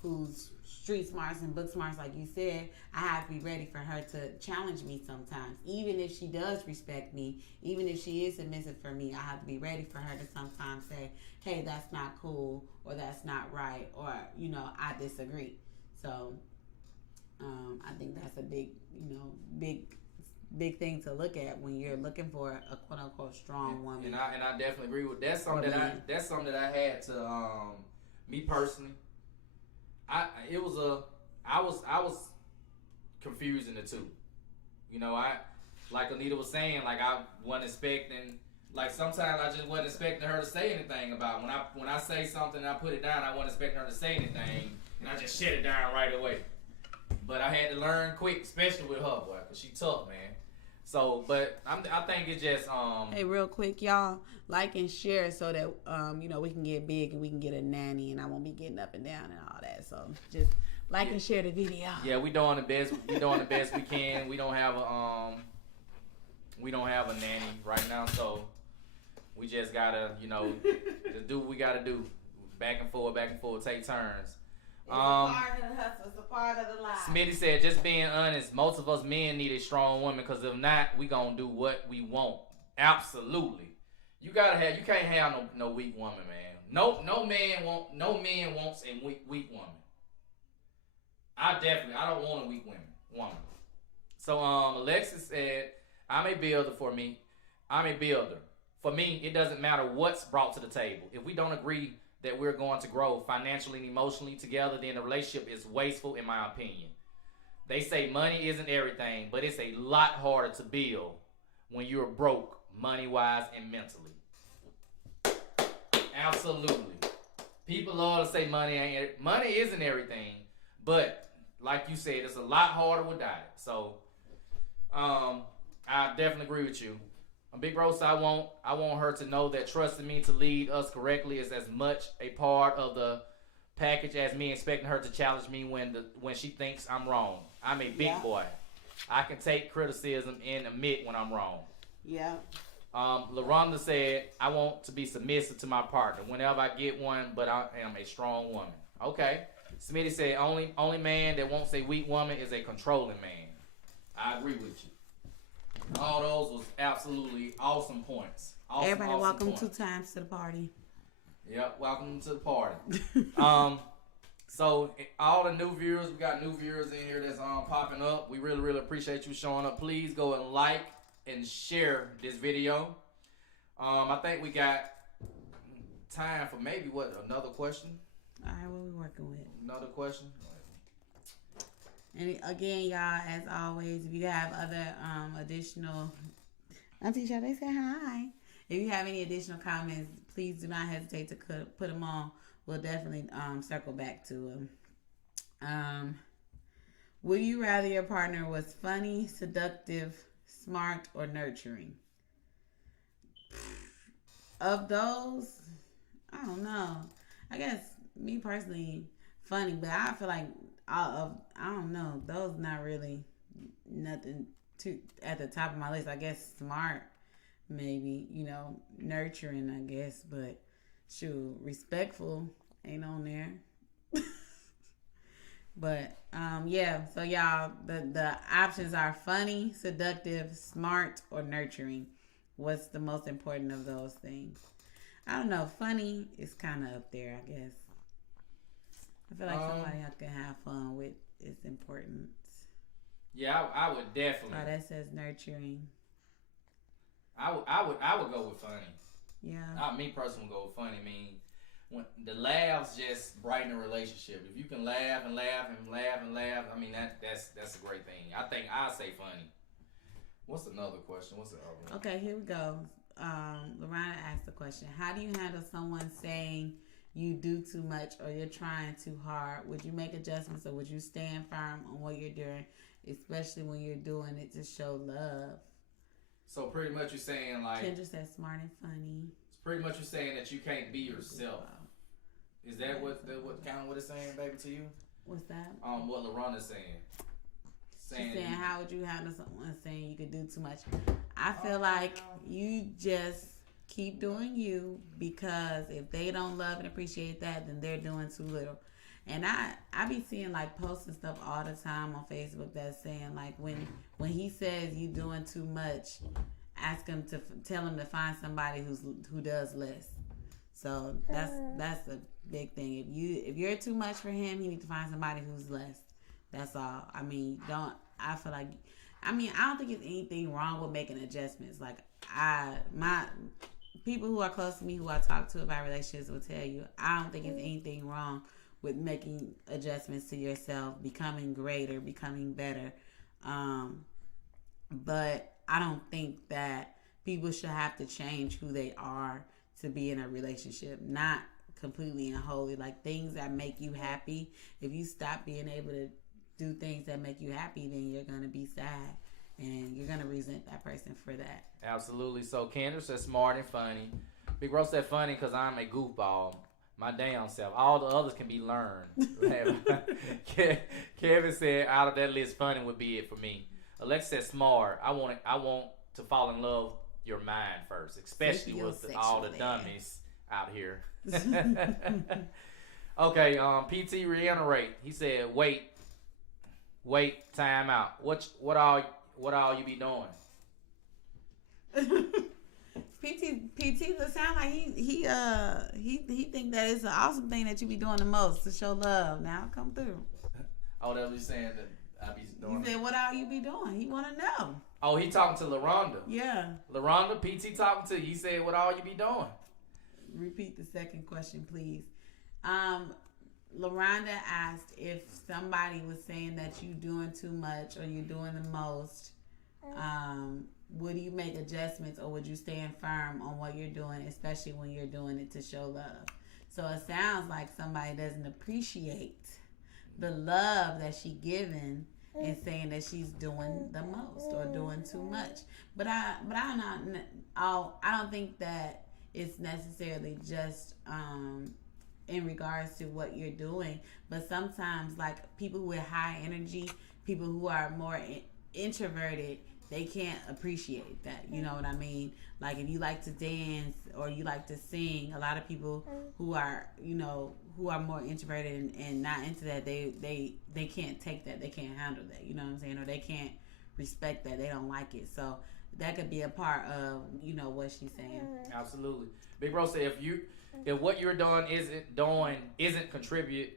who's street smarts and book smarts, like you said, I have to be ready for her to challenge me sometimes. Even if she does respect me, even if she is submissive for me, I have to be ready for her to sometimes say, hey, that's not cool, or that's not right, or, I disagree. So I think that's a big thing to look at when you're looking for a quote unquote strong woman. And I definitely agree with that's something that I had to me personally. I was confusing the two. I like Anita was saying, like I wasn't expecting, like sometimes I just wasn't expecting her to say anything about it. When I say something and I put it down, I wasn't expecting her to say anything, and I just shut it down right away. But I had to learn quick, especially with her, boy, cause she tough, man. So, but I think it's just Hey, real quick, y'all, like and share so that we can get big and we can get a nanny, and I won't be getting up and down and all that. So just like and share the video. Yeah, we doing the best. We doing the best we can. We don't have a nanny right now, so we just gotta just do what we gotta do. Back and forth, take turns. It's a part of the hustle. It's a part of the life. Smitty said, just being honest, most of us men need a strong woman, because if not, we gonna do what we want. Absolutely. You can't have no weak woman, man. No man wants a weak woman. I don't want a weak woman. So Alexis said, I'm a builder. For me, it doesn't matter what's brought to the table. If we don't agree that we're going to grow financially and emotionally together, then the relationship is wasteful, in my opinion. They say money isn't everything, but it's a lot harder to build when you're broke, money-wise and mentally. Absolutely. People love to say money isn't everything, but like you said, it's a lot harder without it. So I definitely agree with you. Big Rose, I want her to know that trusting me to lead us correctly is as much a part of the package as me expecting her to challenge me when she thinks I'm wrong. I'm a big boy. I can take criticism and admit when I'm wrong. Yeah. LaRonda said, I want to be submissive to my partner whenever I get one, but I am a strong woman. Okay. Smitty said, only man that wants a weak woman is a controlling man. I agree with you. All those was absolutely awesome points. Everybody, welcome points. 2 times to the party. Yep, welcome to the party. So all the new viewers, we got new viewers in here that's popping up. We really, really appreciate you showing up. Please go and like and share this video. I think we got time for maybe another question. All right, what we working with? Another question. And again, y'all, as always, if you have other additional, Auntie Sade say hi. If you have any additional comments, please do not hesitate to put them on. We'll definitely circle back to them. Would you rather your partner was funny, seductive, smart, or nurturing? Of those, I don't know. I guess me personally, funny, but I feel like I don't know. Those not really nothing at the top of my list. I guess smart, maybe, nurturing, I guess, but shoot, respectful ain't on there. But yeah, so y'all, the options are funny, seductive, smart, or nurturing. What's the most important of those things? I don't know. Funny is kind of up there, I guess. I feel like somebody I can have fun with is important. Yeah, I would definitely. Oh, that says nurturing. I would go with funny. Yeah. Me personally would go with funny. I mean, when the laughs just brighten a relationship. If you can laugh and laugh and laugh and laugh, I mean that's a great thing. I think I say funny. What's another question? What's the other one? Okay, here we go. Lorena asked the question: how do you handle someone saying you do too much or you're trying too hard? Would you make adjustments or would you stand firm on what you're doing, especially when you're doing it to show love? So pretty much you're saying like Kendra said smart and funny. It's pretty much you're saying that you can't be yourself. Is that what kind of what it's saying, baby, to you? What's that? What LaRonda's saying. She's saying how would you handle someone saying you could do too much? I feel like you just keep doing you, because if they don't love and appreciate that, then they're doing too little. And I be seeing like posts and stuff all the time on Facebook that's saying like when he says you doing too much, ask him to tell him to find somebody who does less. So that's a big thing. If you're too much for him, he need to find somebody who's less. That's all. I mean, I don't think it's anything wrong with making adjustments. Like my people who are close to me, who I talk to about relationships, will tell you I don't think it's anything wrong with making adjustments to yourself, becoming greater, becoming better. But I don't think that people should have to change who they are to be in a relationship. Not completely and wholly. Like things that make you happy. If you stop being able to do things that make you happy, then you're going to be sad. And you're going to resent that person for that. Absolutely. So Kendra said smart and funny. Big Rose said funny because I'm a goofball. My damn self. All the others can be learned. Kevin said out of that list, funny would be it for me. Alexa said smart. I want to fall in love your mind first, especially with all the dummies out here. Okay, PT reiterate. He said, wait, time out. What all you be doing? PT does sound like he think that it's an awesome thing that you be doing the most to show love. Now come through. Oh, that was saying that I be doing. He said, "What all you be doing?" He want to know. Oh, he talking to LaRonda. Yeah. LaRonda, PT talking to you. He said, "What all you be doing?" Repeat the second question, please. LaRonda asked if somebody was saying that you doing too much or you doing the most. Would you make adjustments or would you stand firm on what you're doing, especially when you're doing it to show love? So it sounds like somebody doesn't appreciate the love that she giving and saying that she's doing the most or doing too much. But I don't think that it's necessarily just in regards to what you're doing. But sometimes, like people with high energy, people who are more introverted, they can't appreciate that. You know what I mean? Like if you like to dance or you like to sing, a lot of people who are more introverted and not into that, they can't take that. They can't handle that. You know what I'm saying? Or they can't respect that. They don't like it. So that could be a part of, what she's saying. Absolutely. Big Bro said if what you're doing isn't contribute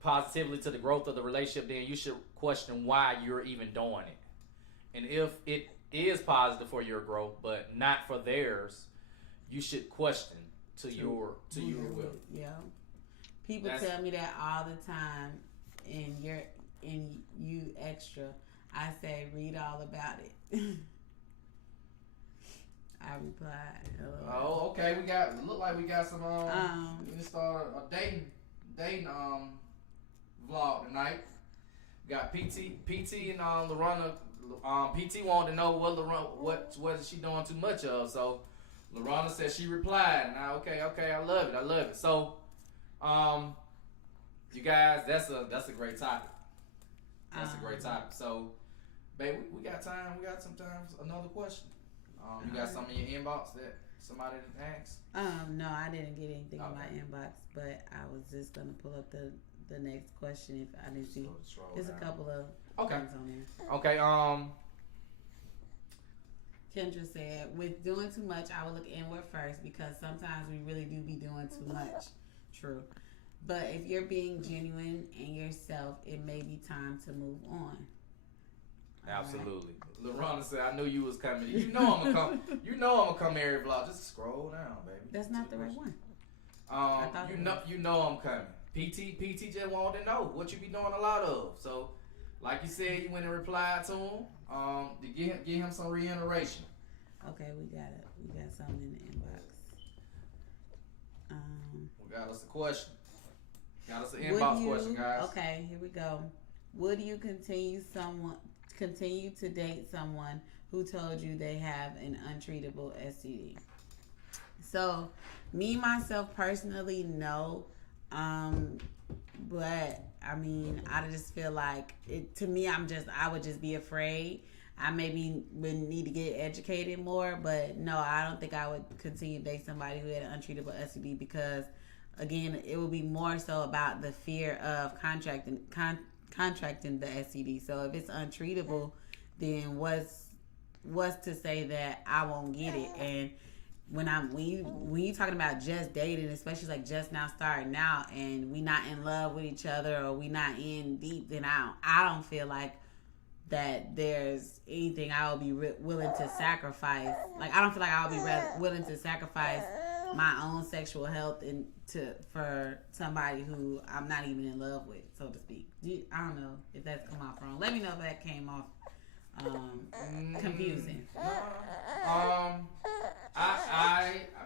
positively to the growth of the relationship, then you should question why you're even doing it. And if it is positive for your growth, but not for theirs, you should question to your will. Yeah. People tell me that all the time, and you extra. I say, read all about it. I replied, hello. Oh, okay. Look like we got some we can start a dating vlog tonight. We got PT and LaRonda. PT wanted to know what is she doing too much of. So LaRonda said she replied. Now, okay, I love it. So, you guys, that's a great topic. That's a great topic. So, baby, we got time. We got some time. Another question. You got something in your inbox that somebody didn't ask? No, I didn't get anything in my inbox, but I was just gonna pull up the next question if I didn't see. There's a couple of things on there. Okay. Kendra said, with doing too much, I would look inward first because sometimes we really do be doing too much. True. But if you're being genuine and yourself, it may be time to move on. Absolutely. Right. LaRonda said, I knew you was coming. You know I'm gonna come every vlog. Just scroll down, baby. That's not the right one. You know I'm coming. PT just wanted to know what you be doing a lot of. So, like you said, you went and replied to him. To give him some reiteration. Okay, we got it. We got something in the inbox. We got us a question. Got us an inbox question, guys. Okay, here we go. Would you continue to date someone who told you they have an untreatable STD? So, me myself personally, no. But I mean, I just feel like to me, I would just be afraid. I maybe would need to get educated more, but no, I don't think I would continue to date somebody who had an untreatable STD because, again, it would be more so about the fear of contracting the STD. So if it's untreatable, then what's to say that I won't get it? And when you talking about just dating, especially like just now starting out, and we not in love with each other or we not in deep, then I don't feel like that there's anything I will be willing to sacrifice. Like I don't feel like I'll be willing to sacrifice my own sexual health for somebody who I'm not even in love with, so to speak. I don't know if that's come off wrong. Let me know if that came off confusing.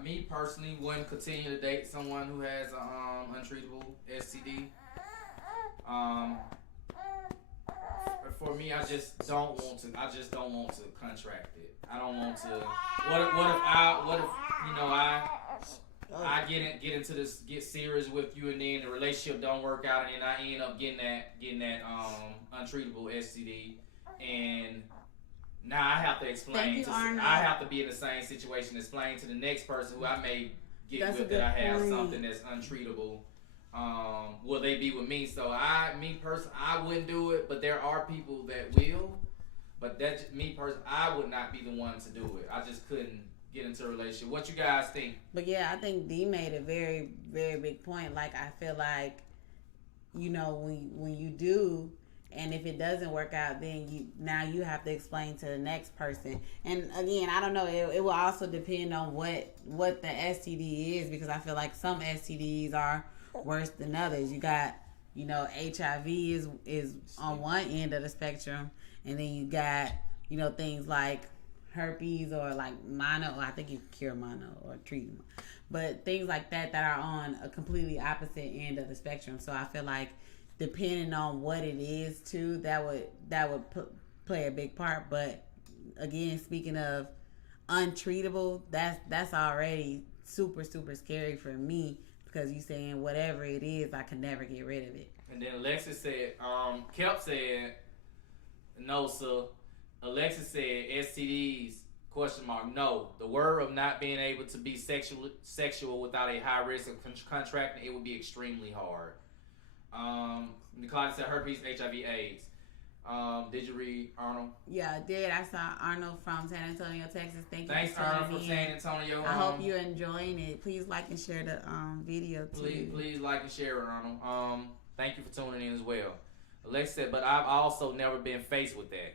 Me personally wouldn't continue to date someone who has untreatable STD. For me, I just don't want to contract it. I don't want to. What if I get into this, get serious with you, and then the relationship don't work out, and then I end up getting that untreatable STD, and now I have to explain. I have to be in the same situation, explain to the next person who I may get with that I have something that's untreatable. Will they be with me? So I wouldn't do it, but there are people that will. But I would not be the one to do it. I just couldn't get into a relationship. What you guys think? But yeah, I think D made a very, very big point. Like I feel like, when you do, and if it doesn't work out, then you have to explain to the next person. And again, I don't know. It will also depend on what the STD is, because I feel like some STDs are worse than others. You got, HIV is on one end of the spectrum, and then you got, things like herpes or like mono. I think you can cure mono or treat them, but things like that are on a completely opposite end of the spectrum. So I feel like depending on what it is too, that would play a big part. But again, speaking of untreatable, that's already super, super scary for me, because you saying whatever it is, I can never get rid of it. And then Alexis said, Kelp said, no, sir. Alexis said, STDs, ? No. The word of not being able to be sexual without a high risk of contracting, it would be extremely hard. Nicole said herpes, HIV, AIDS. Did you read Arnold? Yeah, I did. I saw Arnold from San Antonio, Texas. Thanks, Arnold, from San Antonio. I hope you're enjoying it. Please like and share the video too. Please like and share it, Arnold. Thank you for tuning in as well. Alexa said, but I've also never been faced with that.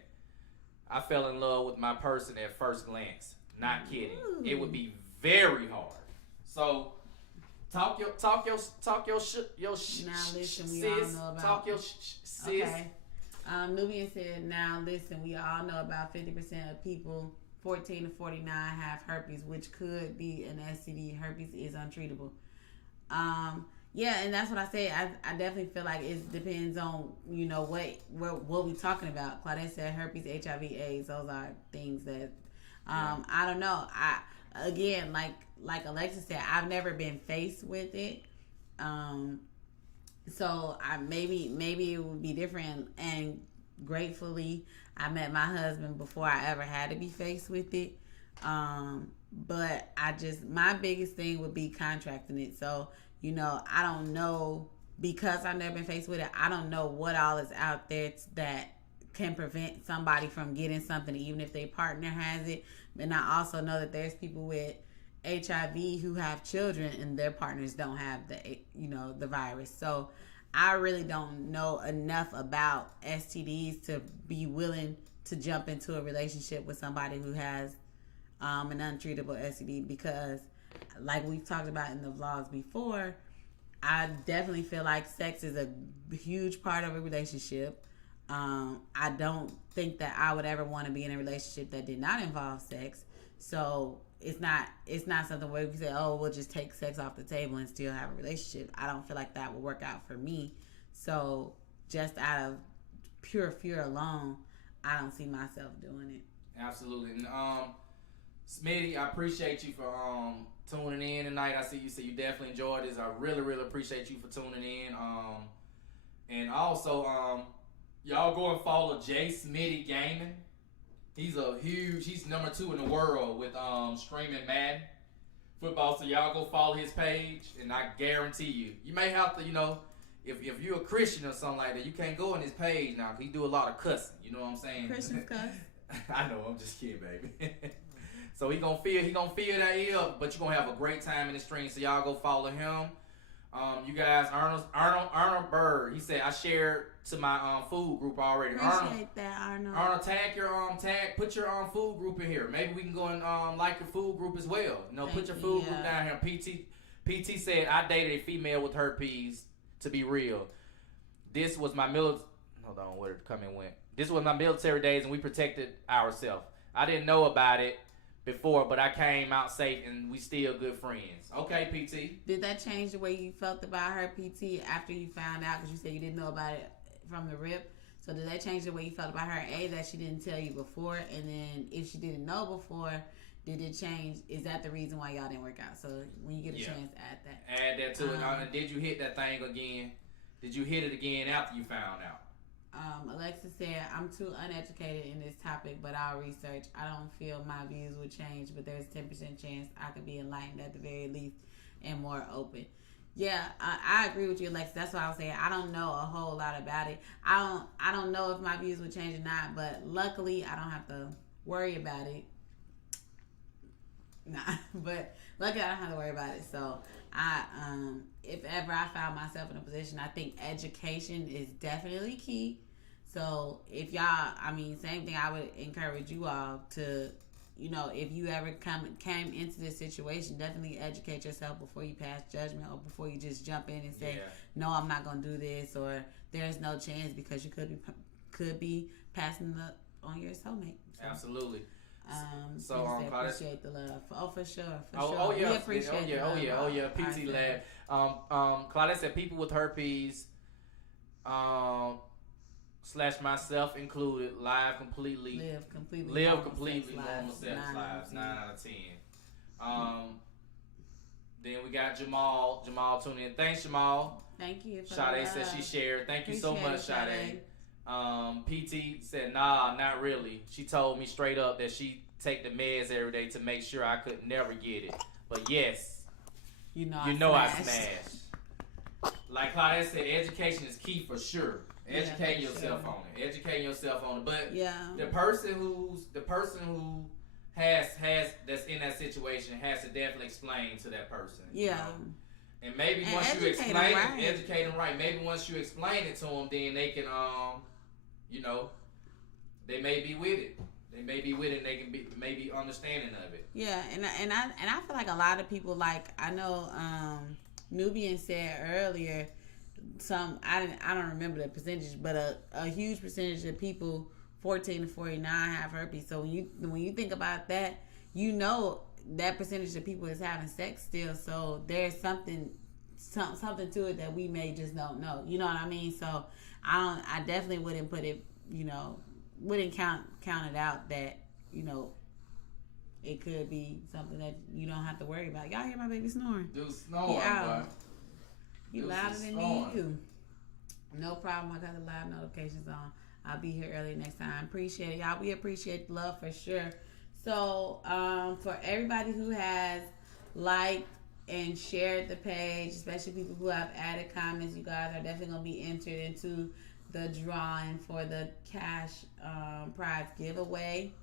I fell in love with my person at first glance. Not kidding. Ooh. It would be very hard. So talk your sis. Now listen, we all know about. Talk your sis. Okay. Nubian said, now listen, we all know about 50% of people 14 to 49 have herpes, which could be an STD. Herpes is untreatable. Yeah, and that's what I said. I definitely feel like it depends on, what we talking about. Claudette said herpes, HIV, AIDS. Those are things that, I don't know. Again, like Alexis said, I've never been faced with it. So maybe it would be different. And gratefully, I met my husband before I ever had to be faced with it. But my biggest thing would be contracting it. So, I don't know, because I've never been faced with it. I don't know what all is out there that can prevent somebody from getting something, even if their partner has it. And I also know that there's people with HIV who have children and their partners don't have the virus. So I really don't know enough about STDs to be willing to jump into a relationship with somebody who has an untreatable STD, because like we've talked about in the vlogs before, I definitely feel like sex is a huge part of a relationship. I don't think that I would ever want to be in a relationship that did not involve sex. So it's not something where we say, oh, we'll just take sex off the table and still have a relationship. I don't feel like that would work out for me. So just out of pure fear alone, I don't see myself doing it. Absolutely. And Smitty, I appreciate you for tuning in tonight. I see you said you definitely enjoyed this. I really, really appreciate you for tuning in. And also, y'all go and follow Jay Smitty Gaming. He's number 2 in the world with streaming Madden football. So y'all go follow his page, and I guarantee you may have to, if you're a Christian or something like that, you can't go on his page now because he do a lot of cussing. You know what I'm saying? Christians cuss. I know, I'm just kidding, baby. So he gonna feel that ill, but you're gonna have a great time in the stream. So y'all go follow him. You guys, Arnold Bird, he said I shared to my food group already. Appreciate that, Arnold. Arnold, put your food group in here. Maybe we can go and like your food group as well. Put your food group down here. PT said I dated a female with herpes. To be real, this was my military. Hold on, where the comment went. This was my military days, and we protected ourselves. I didn't know about it before, but I came out safe, and we still good friends. Okay, PT. Did that change the way you felt about her, PT, after you found out? Because you said you didn't know about it from the rip. So did that change the way you felt about her? A, that she didn't tell you before, and then if she didn't know before, did it change? Is that the reason why y'all didn't work out? So when you get a chance, add that. Add that to it. And did you hit that thing again? Did you hit it again after you found out? Alexis said, I'm too uneducated in this topic, but I'll research. I don't feel my views would change, but there's a 10% chance I could be enlightened at the very least and more open. Yeah, I agree with you, Alexis. That's what I was saying. I don't know a whole lot about it. I don't know if my views would change or not, but luckily I don't have to worry about it. Nah, but luckily I don't have to worry about it. So if ever I found myself in a position, I think education is definitely key. So if y'all, same thing, I would encourage you all to, if you ever came into this situation, definitely educate yourself before you pass judgment or before you just jump in and say, no, I'm not going to do this, or there's no chance, because you could be passing on your soulmate. So. Absolutely. Appreciate the love. For sure. Yeah. We appreciate PT Lab. Claudette said people with herpes, / myself included, live completely normal sex lives. 9 out of 10. Then we got Jamal tuning in. Thanks, Jamal. Thank you. Sade said she shared. Thank you so much, Sade. PT said, nah, not really. She told me straight up that she take the meds every day to make sure I could never get it. But yes, you know I smashed. Like Claudia said, education is key for sure. Educating yourself on it. But the person who has that's in that situation has to definitely explain to that person. Yeah. And maybe once you explain it, educate them right. Maybe once you explain it to them, then they can, they may be with it. They may be with it, and they can be maybe understanding of it. Yeah, and I feel like a lot of people, like I know Nubian said earlier, I don't remember the percentage, but a huge percentage of people 14 to 49 have herpes. So when you think about that, that percentage of people is having sex still. So there's something to it that we may just don't know. You know what I mean? So I definitely wouldn't put it, wouldn't count it out that, it could be something that you don't have to worry about. Y'all hear my baby snoring? Dude snoring, boy. You louder than me, you. No problem. I got the live notifications on. I'll be here early next time. Appreciate it, y'all. We appreciate the love for sure. So, for everybody who has liked and shared the page, especially people who have added comments, you guys are definitely going to be entered into the drawing for the cash prize giveaway.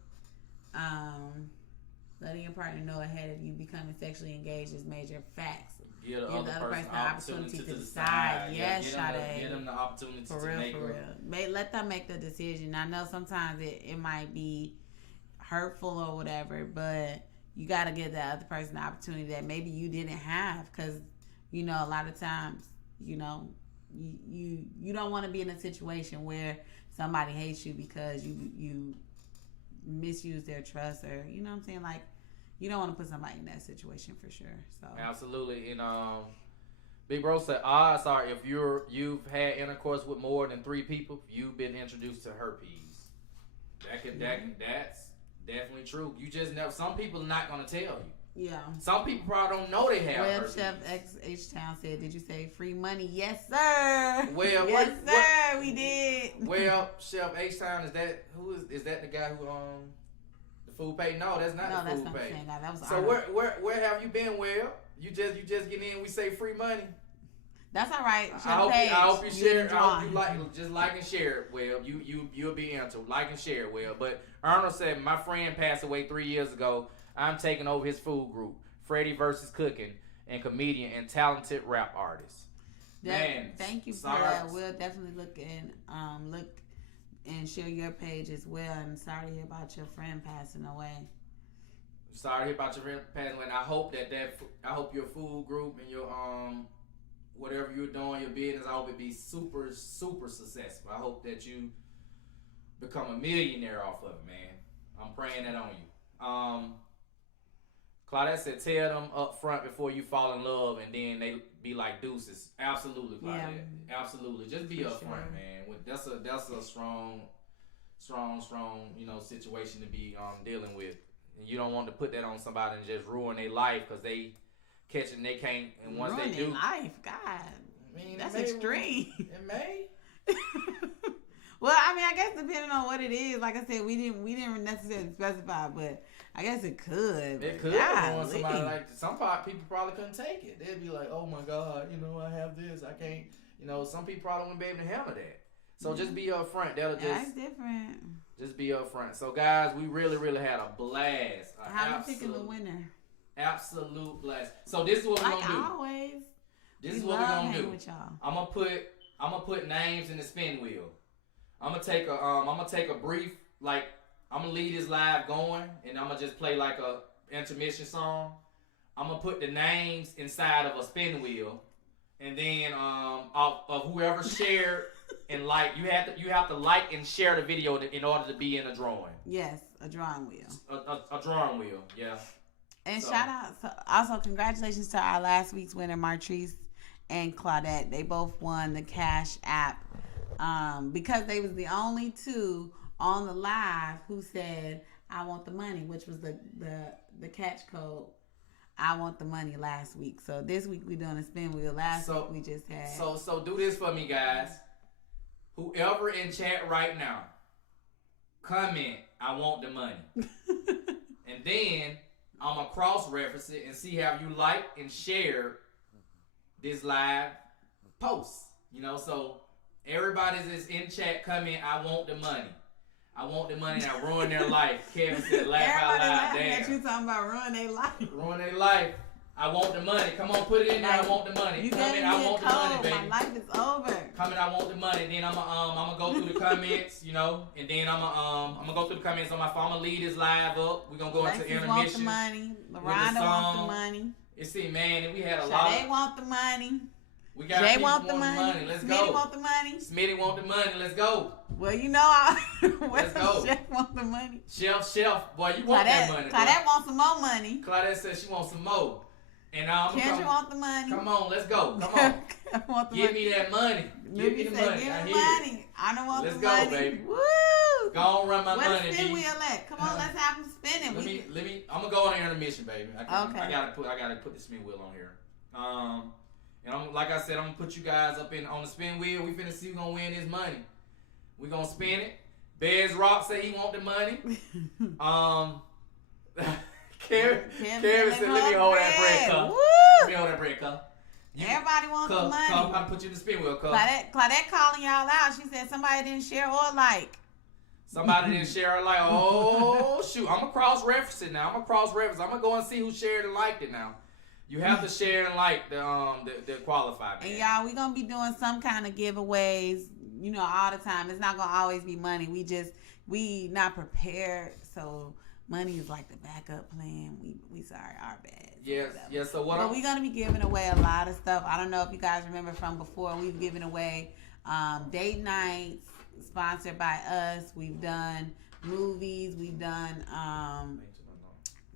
Letting your partner know ahead of you becoming sexually engaged is major facts. Give the other person the opportunity to decide. Yes, Sade. Give them the opportunity for real. Let them make the decision. I know sometimes it might be hurtful or whatever, but you got to give that other person the opportunity that maybe you didn't have, because you know, a lot of times, you know, you don't want to be in a situation where somebody hates you because you misuse their trust, or you know what I'm saying, like you don't want to put somebody in that situation for sure. So absolutely. And Big Bro said odds are if you've had intercourse with more than 3 people, you've been introduced to herpes. That's definitely true. You just know some people are not gonna tell you. Yeah. Some people probably don't know they have herpes. Chef H Town said, "Did you say free money?" Yes, sir. Well, yes, sir. We did. Well, Chef H Town, is that the guy who the food pay? No, that's not the food not pay. The same guy. That was so where have you been? Well, you just get in. We say free money. That's all right. I hope you share. I hope you like and share it. Well, you'll be into like and share it. Well, but Arnold said my friend passed away 3 years ago. I'm taking over his food group, Freddie versus Cooking, and comedian and talented rap artist. Man, thank you for that. We'll definitely look and share your page as well. And sorry to hear about your friend passing away. Sorry to hear about your friend passing away. And I hope I hope your food group and your whatever you're doing, your business, I hope it be super, super successful. I hope that you become a millionaire off of it, man. I'm praying that on you. Claudette said, tell them up front before you fall in love, and then they be like deuces. Absolutely, Claudette. Yeah. Absolutely. Just be up front, man. That's a strong, you know, situation to be dealing with. And you don't want to put that on somebody and just ruin their life because they catching they can't, and once ruin they do, life, God, I mean, that's extreme. It may. Well, I mean, I guess depending on what it is, like I said, we didn't necessarily specify, but I guess it could. It could ruin somebody. Like people probably couldn't take it. They'd be like, "Oh my God, you know, I have this, I can't." You know, some people probably wouldn't be able to handle that. So just be upfront. That's different. Just be upfront. So guys, we really had a blast. How are you picking the winner? Absolute blast. So this is what we're gonna do. Like always. This is what we're gonna do. I'm gonna put names in the spin wheel. I'm gonna take a brief, like, I'm gonna leave this live going, and I'm gonna just play like a intermission song. I'm gonna put the names inside of a spin wheel, and then of whoever shared and like, you have to like and share the video in order to be in a drawing. Yes, a drawing wheel. A drawing wheel, yeah. And shout out, also congratulations to our last week's winner, Martrice and Claudette. They both won the Cash App. Because they was the only two on the live who said I want the money, which was the catch code I want the money last week. So this week we doing a spin wheel. Last week we just had. So do this for me, guys. Whoever in chat right now, comment I want the money. And then I'm gonna cross-reference it and see how you like and share this live post. You know, so everybody that's in chat, comment, I want the money. I want the money, and I ruin their life. Kevin said, laugh out loud. Damn. That you talking about ruin their life. Ruin their life. I want the money. Come on, put it in there. I want the money. You comment, I want the money, baby. My life is over. Comment, I want the money. Then I'm gonna go through the comments, you know, and then I'm gonna go through the comments on my phone. I'm gonna lead this live up. We're gonna go into intermission. Want the money. LaRonda wants the money. It's man, and we had a lot. They want the money. We got Jay want the money. Let's Smitty go. want the money. Smitty want the money. Let's go. Well, you know, let's go. Chef want the money. Chef, boy, you want that money. Claudette wants some more money. Claudette says she wants some more. And Kendra want the money. Come on, let's go. Come on. Give me that money. Give me the money. Give me money. I don't want the money. Let's go, baby. Woo! Go on, run my money. Where's the spin wheel at? Come on, let's have them spinning. Let me. I'm gonna go on intermission, baby. Okay. I gotta put the spin wheel on here. And I'm like I said, I'm gonna put you guys up on the spin wheel. We finna see who gonna win this money. We gonna spin it. Bez Rock say he want the money. Karen said, let me hold that bread cup. Let me hold that bread cup. Everybody wants the money. I'm gonna put you in the spin wheel, cup. Claudette calling y'all out. She said somebody didn't share or like. Somebody didn't share or like. Oh shoot! I'm gonna cross-reference it now. I'm gonna go and see who shared and liked it now. You have to share and like the qualified. And y'all, we gonna be doing some kind of giveaways, you know, all the time. It's not gonna always be money. We not prepared, so money is like the backup plan. We sorry, our bad. Yes, Whatever. yes. So what? But we're gonna be giving away a lot of stuff. I don't know if you guys remember from before. We've given away date nights sponsored by us. We've done movies. We've done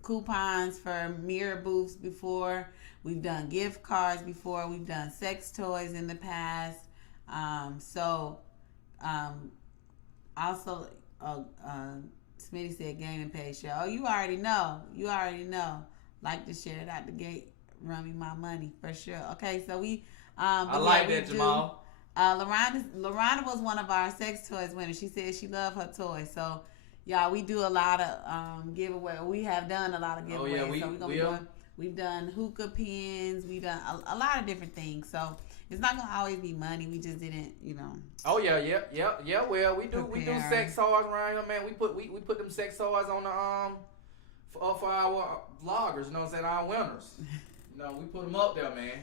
coupons for mirror booths before. We've done gift cards before. We've done sex toys in the past. Also, Smitty said gaming pay show. Oh, you already know. Like to share it out the gate. Run me my money for sure. Okay, so we. I like that, Jamal. Lorana was one of our sex toys winners. She said she loved her toys. So, y'all, we do a lot of giveaway. We have done a lot of giveaways. Oh yeah, we've done hookah pins. We've done a lot of different things. So it's not gonna always be money. We just didn't, Oh yeah. Well, we do sex toys around here, man. We put them sex toys on the for our vloggers. You know what I'm saying? Our winners. We put them up there, man.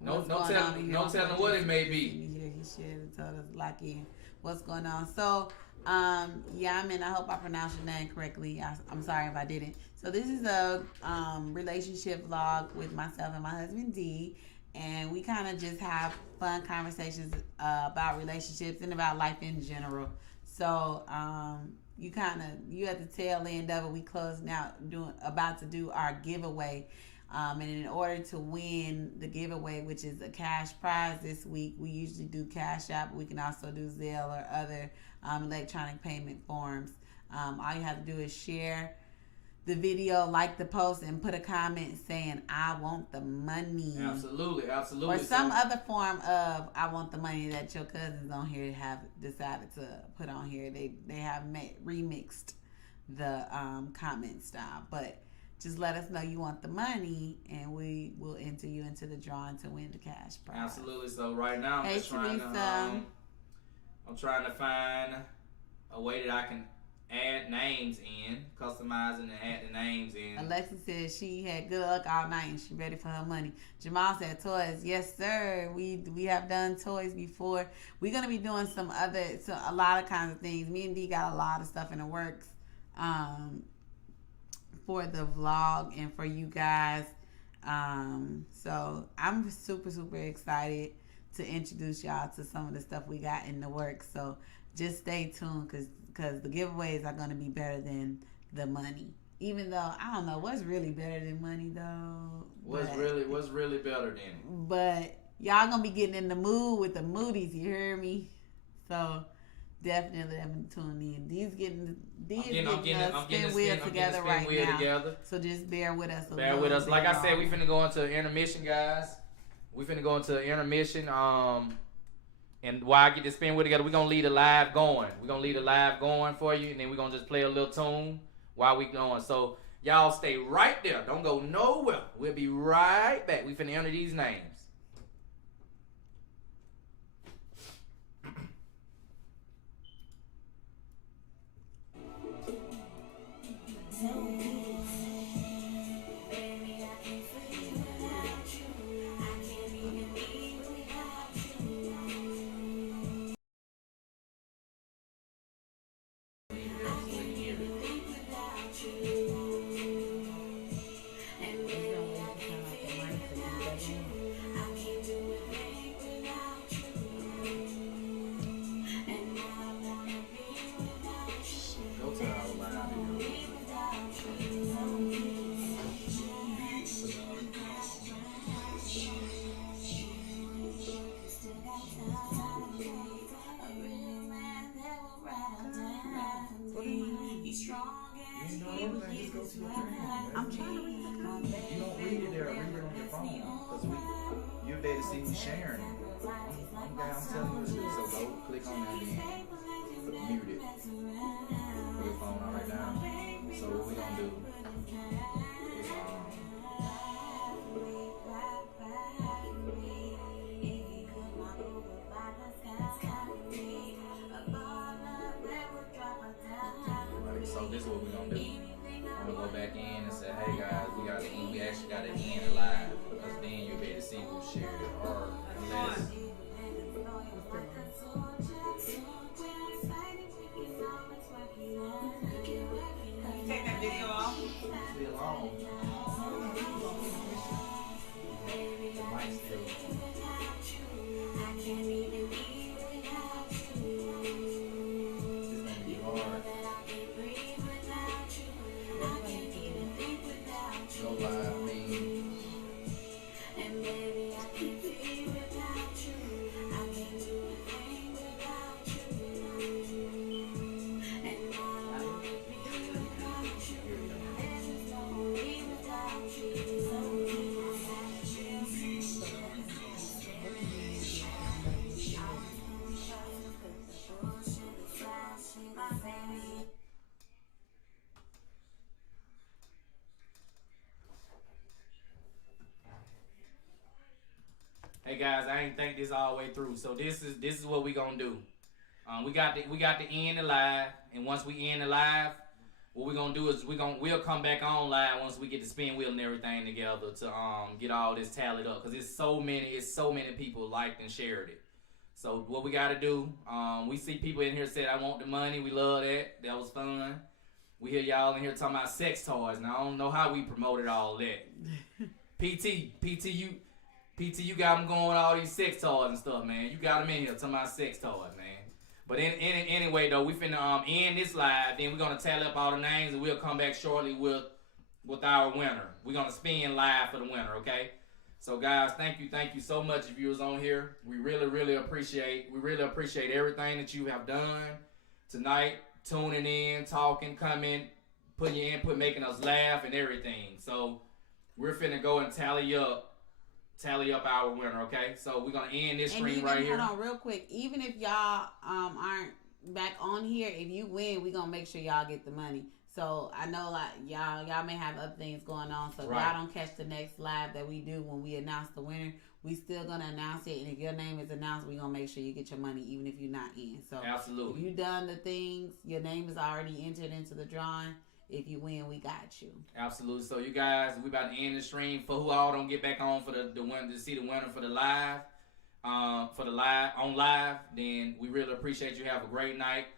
No telling what it may be. Yeah, he should have told us lock in what's going on. So, Yamin, I hope I pronounced your name correctly. I'm sorry if I didn't. So this is a relationship vlog with myself and my husband D, and we kind of just have fun conversations about relationships and about life in general. So you at the tail end of it. We closed now about to do our giveaway. And in order to win the giveaway, which is a cash prize this week, we usually do Cash App. We can also do Zelle or other electronic payment forms. All you have to do is share the video, like the post, and put a comment saying, I want the money. Absolutely. Or some other form of I want the money that your cousins on here have decided to put on here. They have remixed the comment style. But just let us know you want the money, and we will enter you into the drawing to win the cash prize. Absolutely. So right now, I'm trying to find a way that I can add names in, customizing and add the names in. Alexa said she had good luck all night and she ready for her money. Jamal said toys. Yes, sir. We have done toys before. We're gonna be doing a lot of kinds of things. Me and D got a lot of stuff in the works. For the vlog and for you guys. So I'm super, super excited to introduce y'all to some of the stuff we got in the works. So just stay tuned because the giveaways are going to be better than the money. Even though, I don't know, what's really better than money though? What's really better than it? But y'all going to be getting in the mood with the Moodys, you hear me? So definitely tune in. I'm getting spin wheel together right now. So just bear with us. Bear with us. Like I said, we finna go into intermission, guys. We finna go into intermission. And while I get this spin wheel together, we're gonna leave the live going. We're gonna leave the live going for you, and then we're gonna just play a little tune while we going. So y'all stay right there. Don't go nowhere. We'll be right back. We finna enter these names. I'm trying to read the comment. You don't read it there. Read it on your phone. Because you'll be able to see me sharing it. I'm telling you to do. So go click on that and mute it. Put your phone on right now. So what we're going to do is so this is what we're going to do. I'm going to go back in and say, hey guys, we actually got to end live, because then you'll be able to see who shared it, or unless. Take that video Hey guys, I ain't think this all the way through. So this is what we gonna do. We got to end the live, and once we end the live, what we gonna do is we'll come back on live once we get the spin wheel and everything together to get all this tallied up, because it's so many people liked and shared it. So what we gotta do, we see people in here said I want the money. We love that. That was fun. We hear y'all in here talking about sex toys. Now I don't know how we promoted all that. PT, you got them going all these sex toys and stuff, man. You got them in here talking about sex toys, man. But anyway, though, we finna end this live. Then we're gonna tally up all the names, and we'll come back shortly with our winner. We're gonna spin live for the winner, okay? So guys, thank you so much if you was on here. We really appreciate everything that you have done tonight, tuning in, talking, coming, putting your input, making us laugh and everything. So we're finna go and tally up our winner, okay? So we're gonna end this stream right here. Hold on, real quick. Even if y'all aren't back on here, if you win, we're gonna make sure y'all get the money. So I know like y'all may have other things going on, so if y'all don't catch the next live that we do when we announce the winner, we still gonna announce it, and if your name is announced, we're gonna make sure you get your money even if you're not in. So absolutely, if you done the things, your name is already entered into the drawing. If you win, we got you. Absolutely. So you guys, we about to end the stream. For who all don't get back on for the winner to see the winner for the live, on live, then we really appreciate you. Have a great night.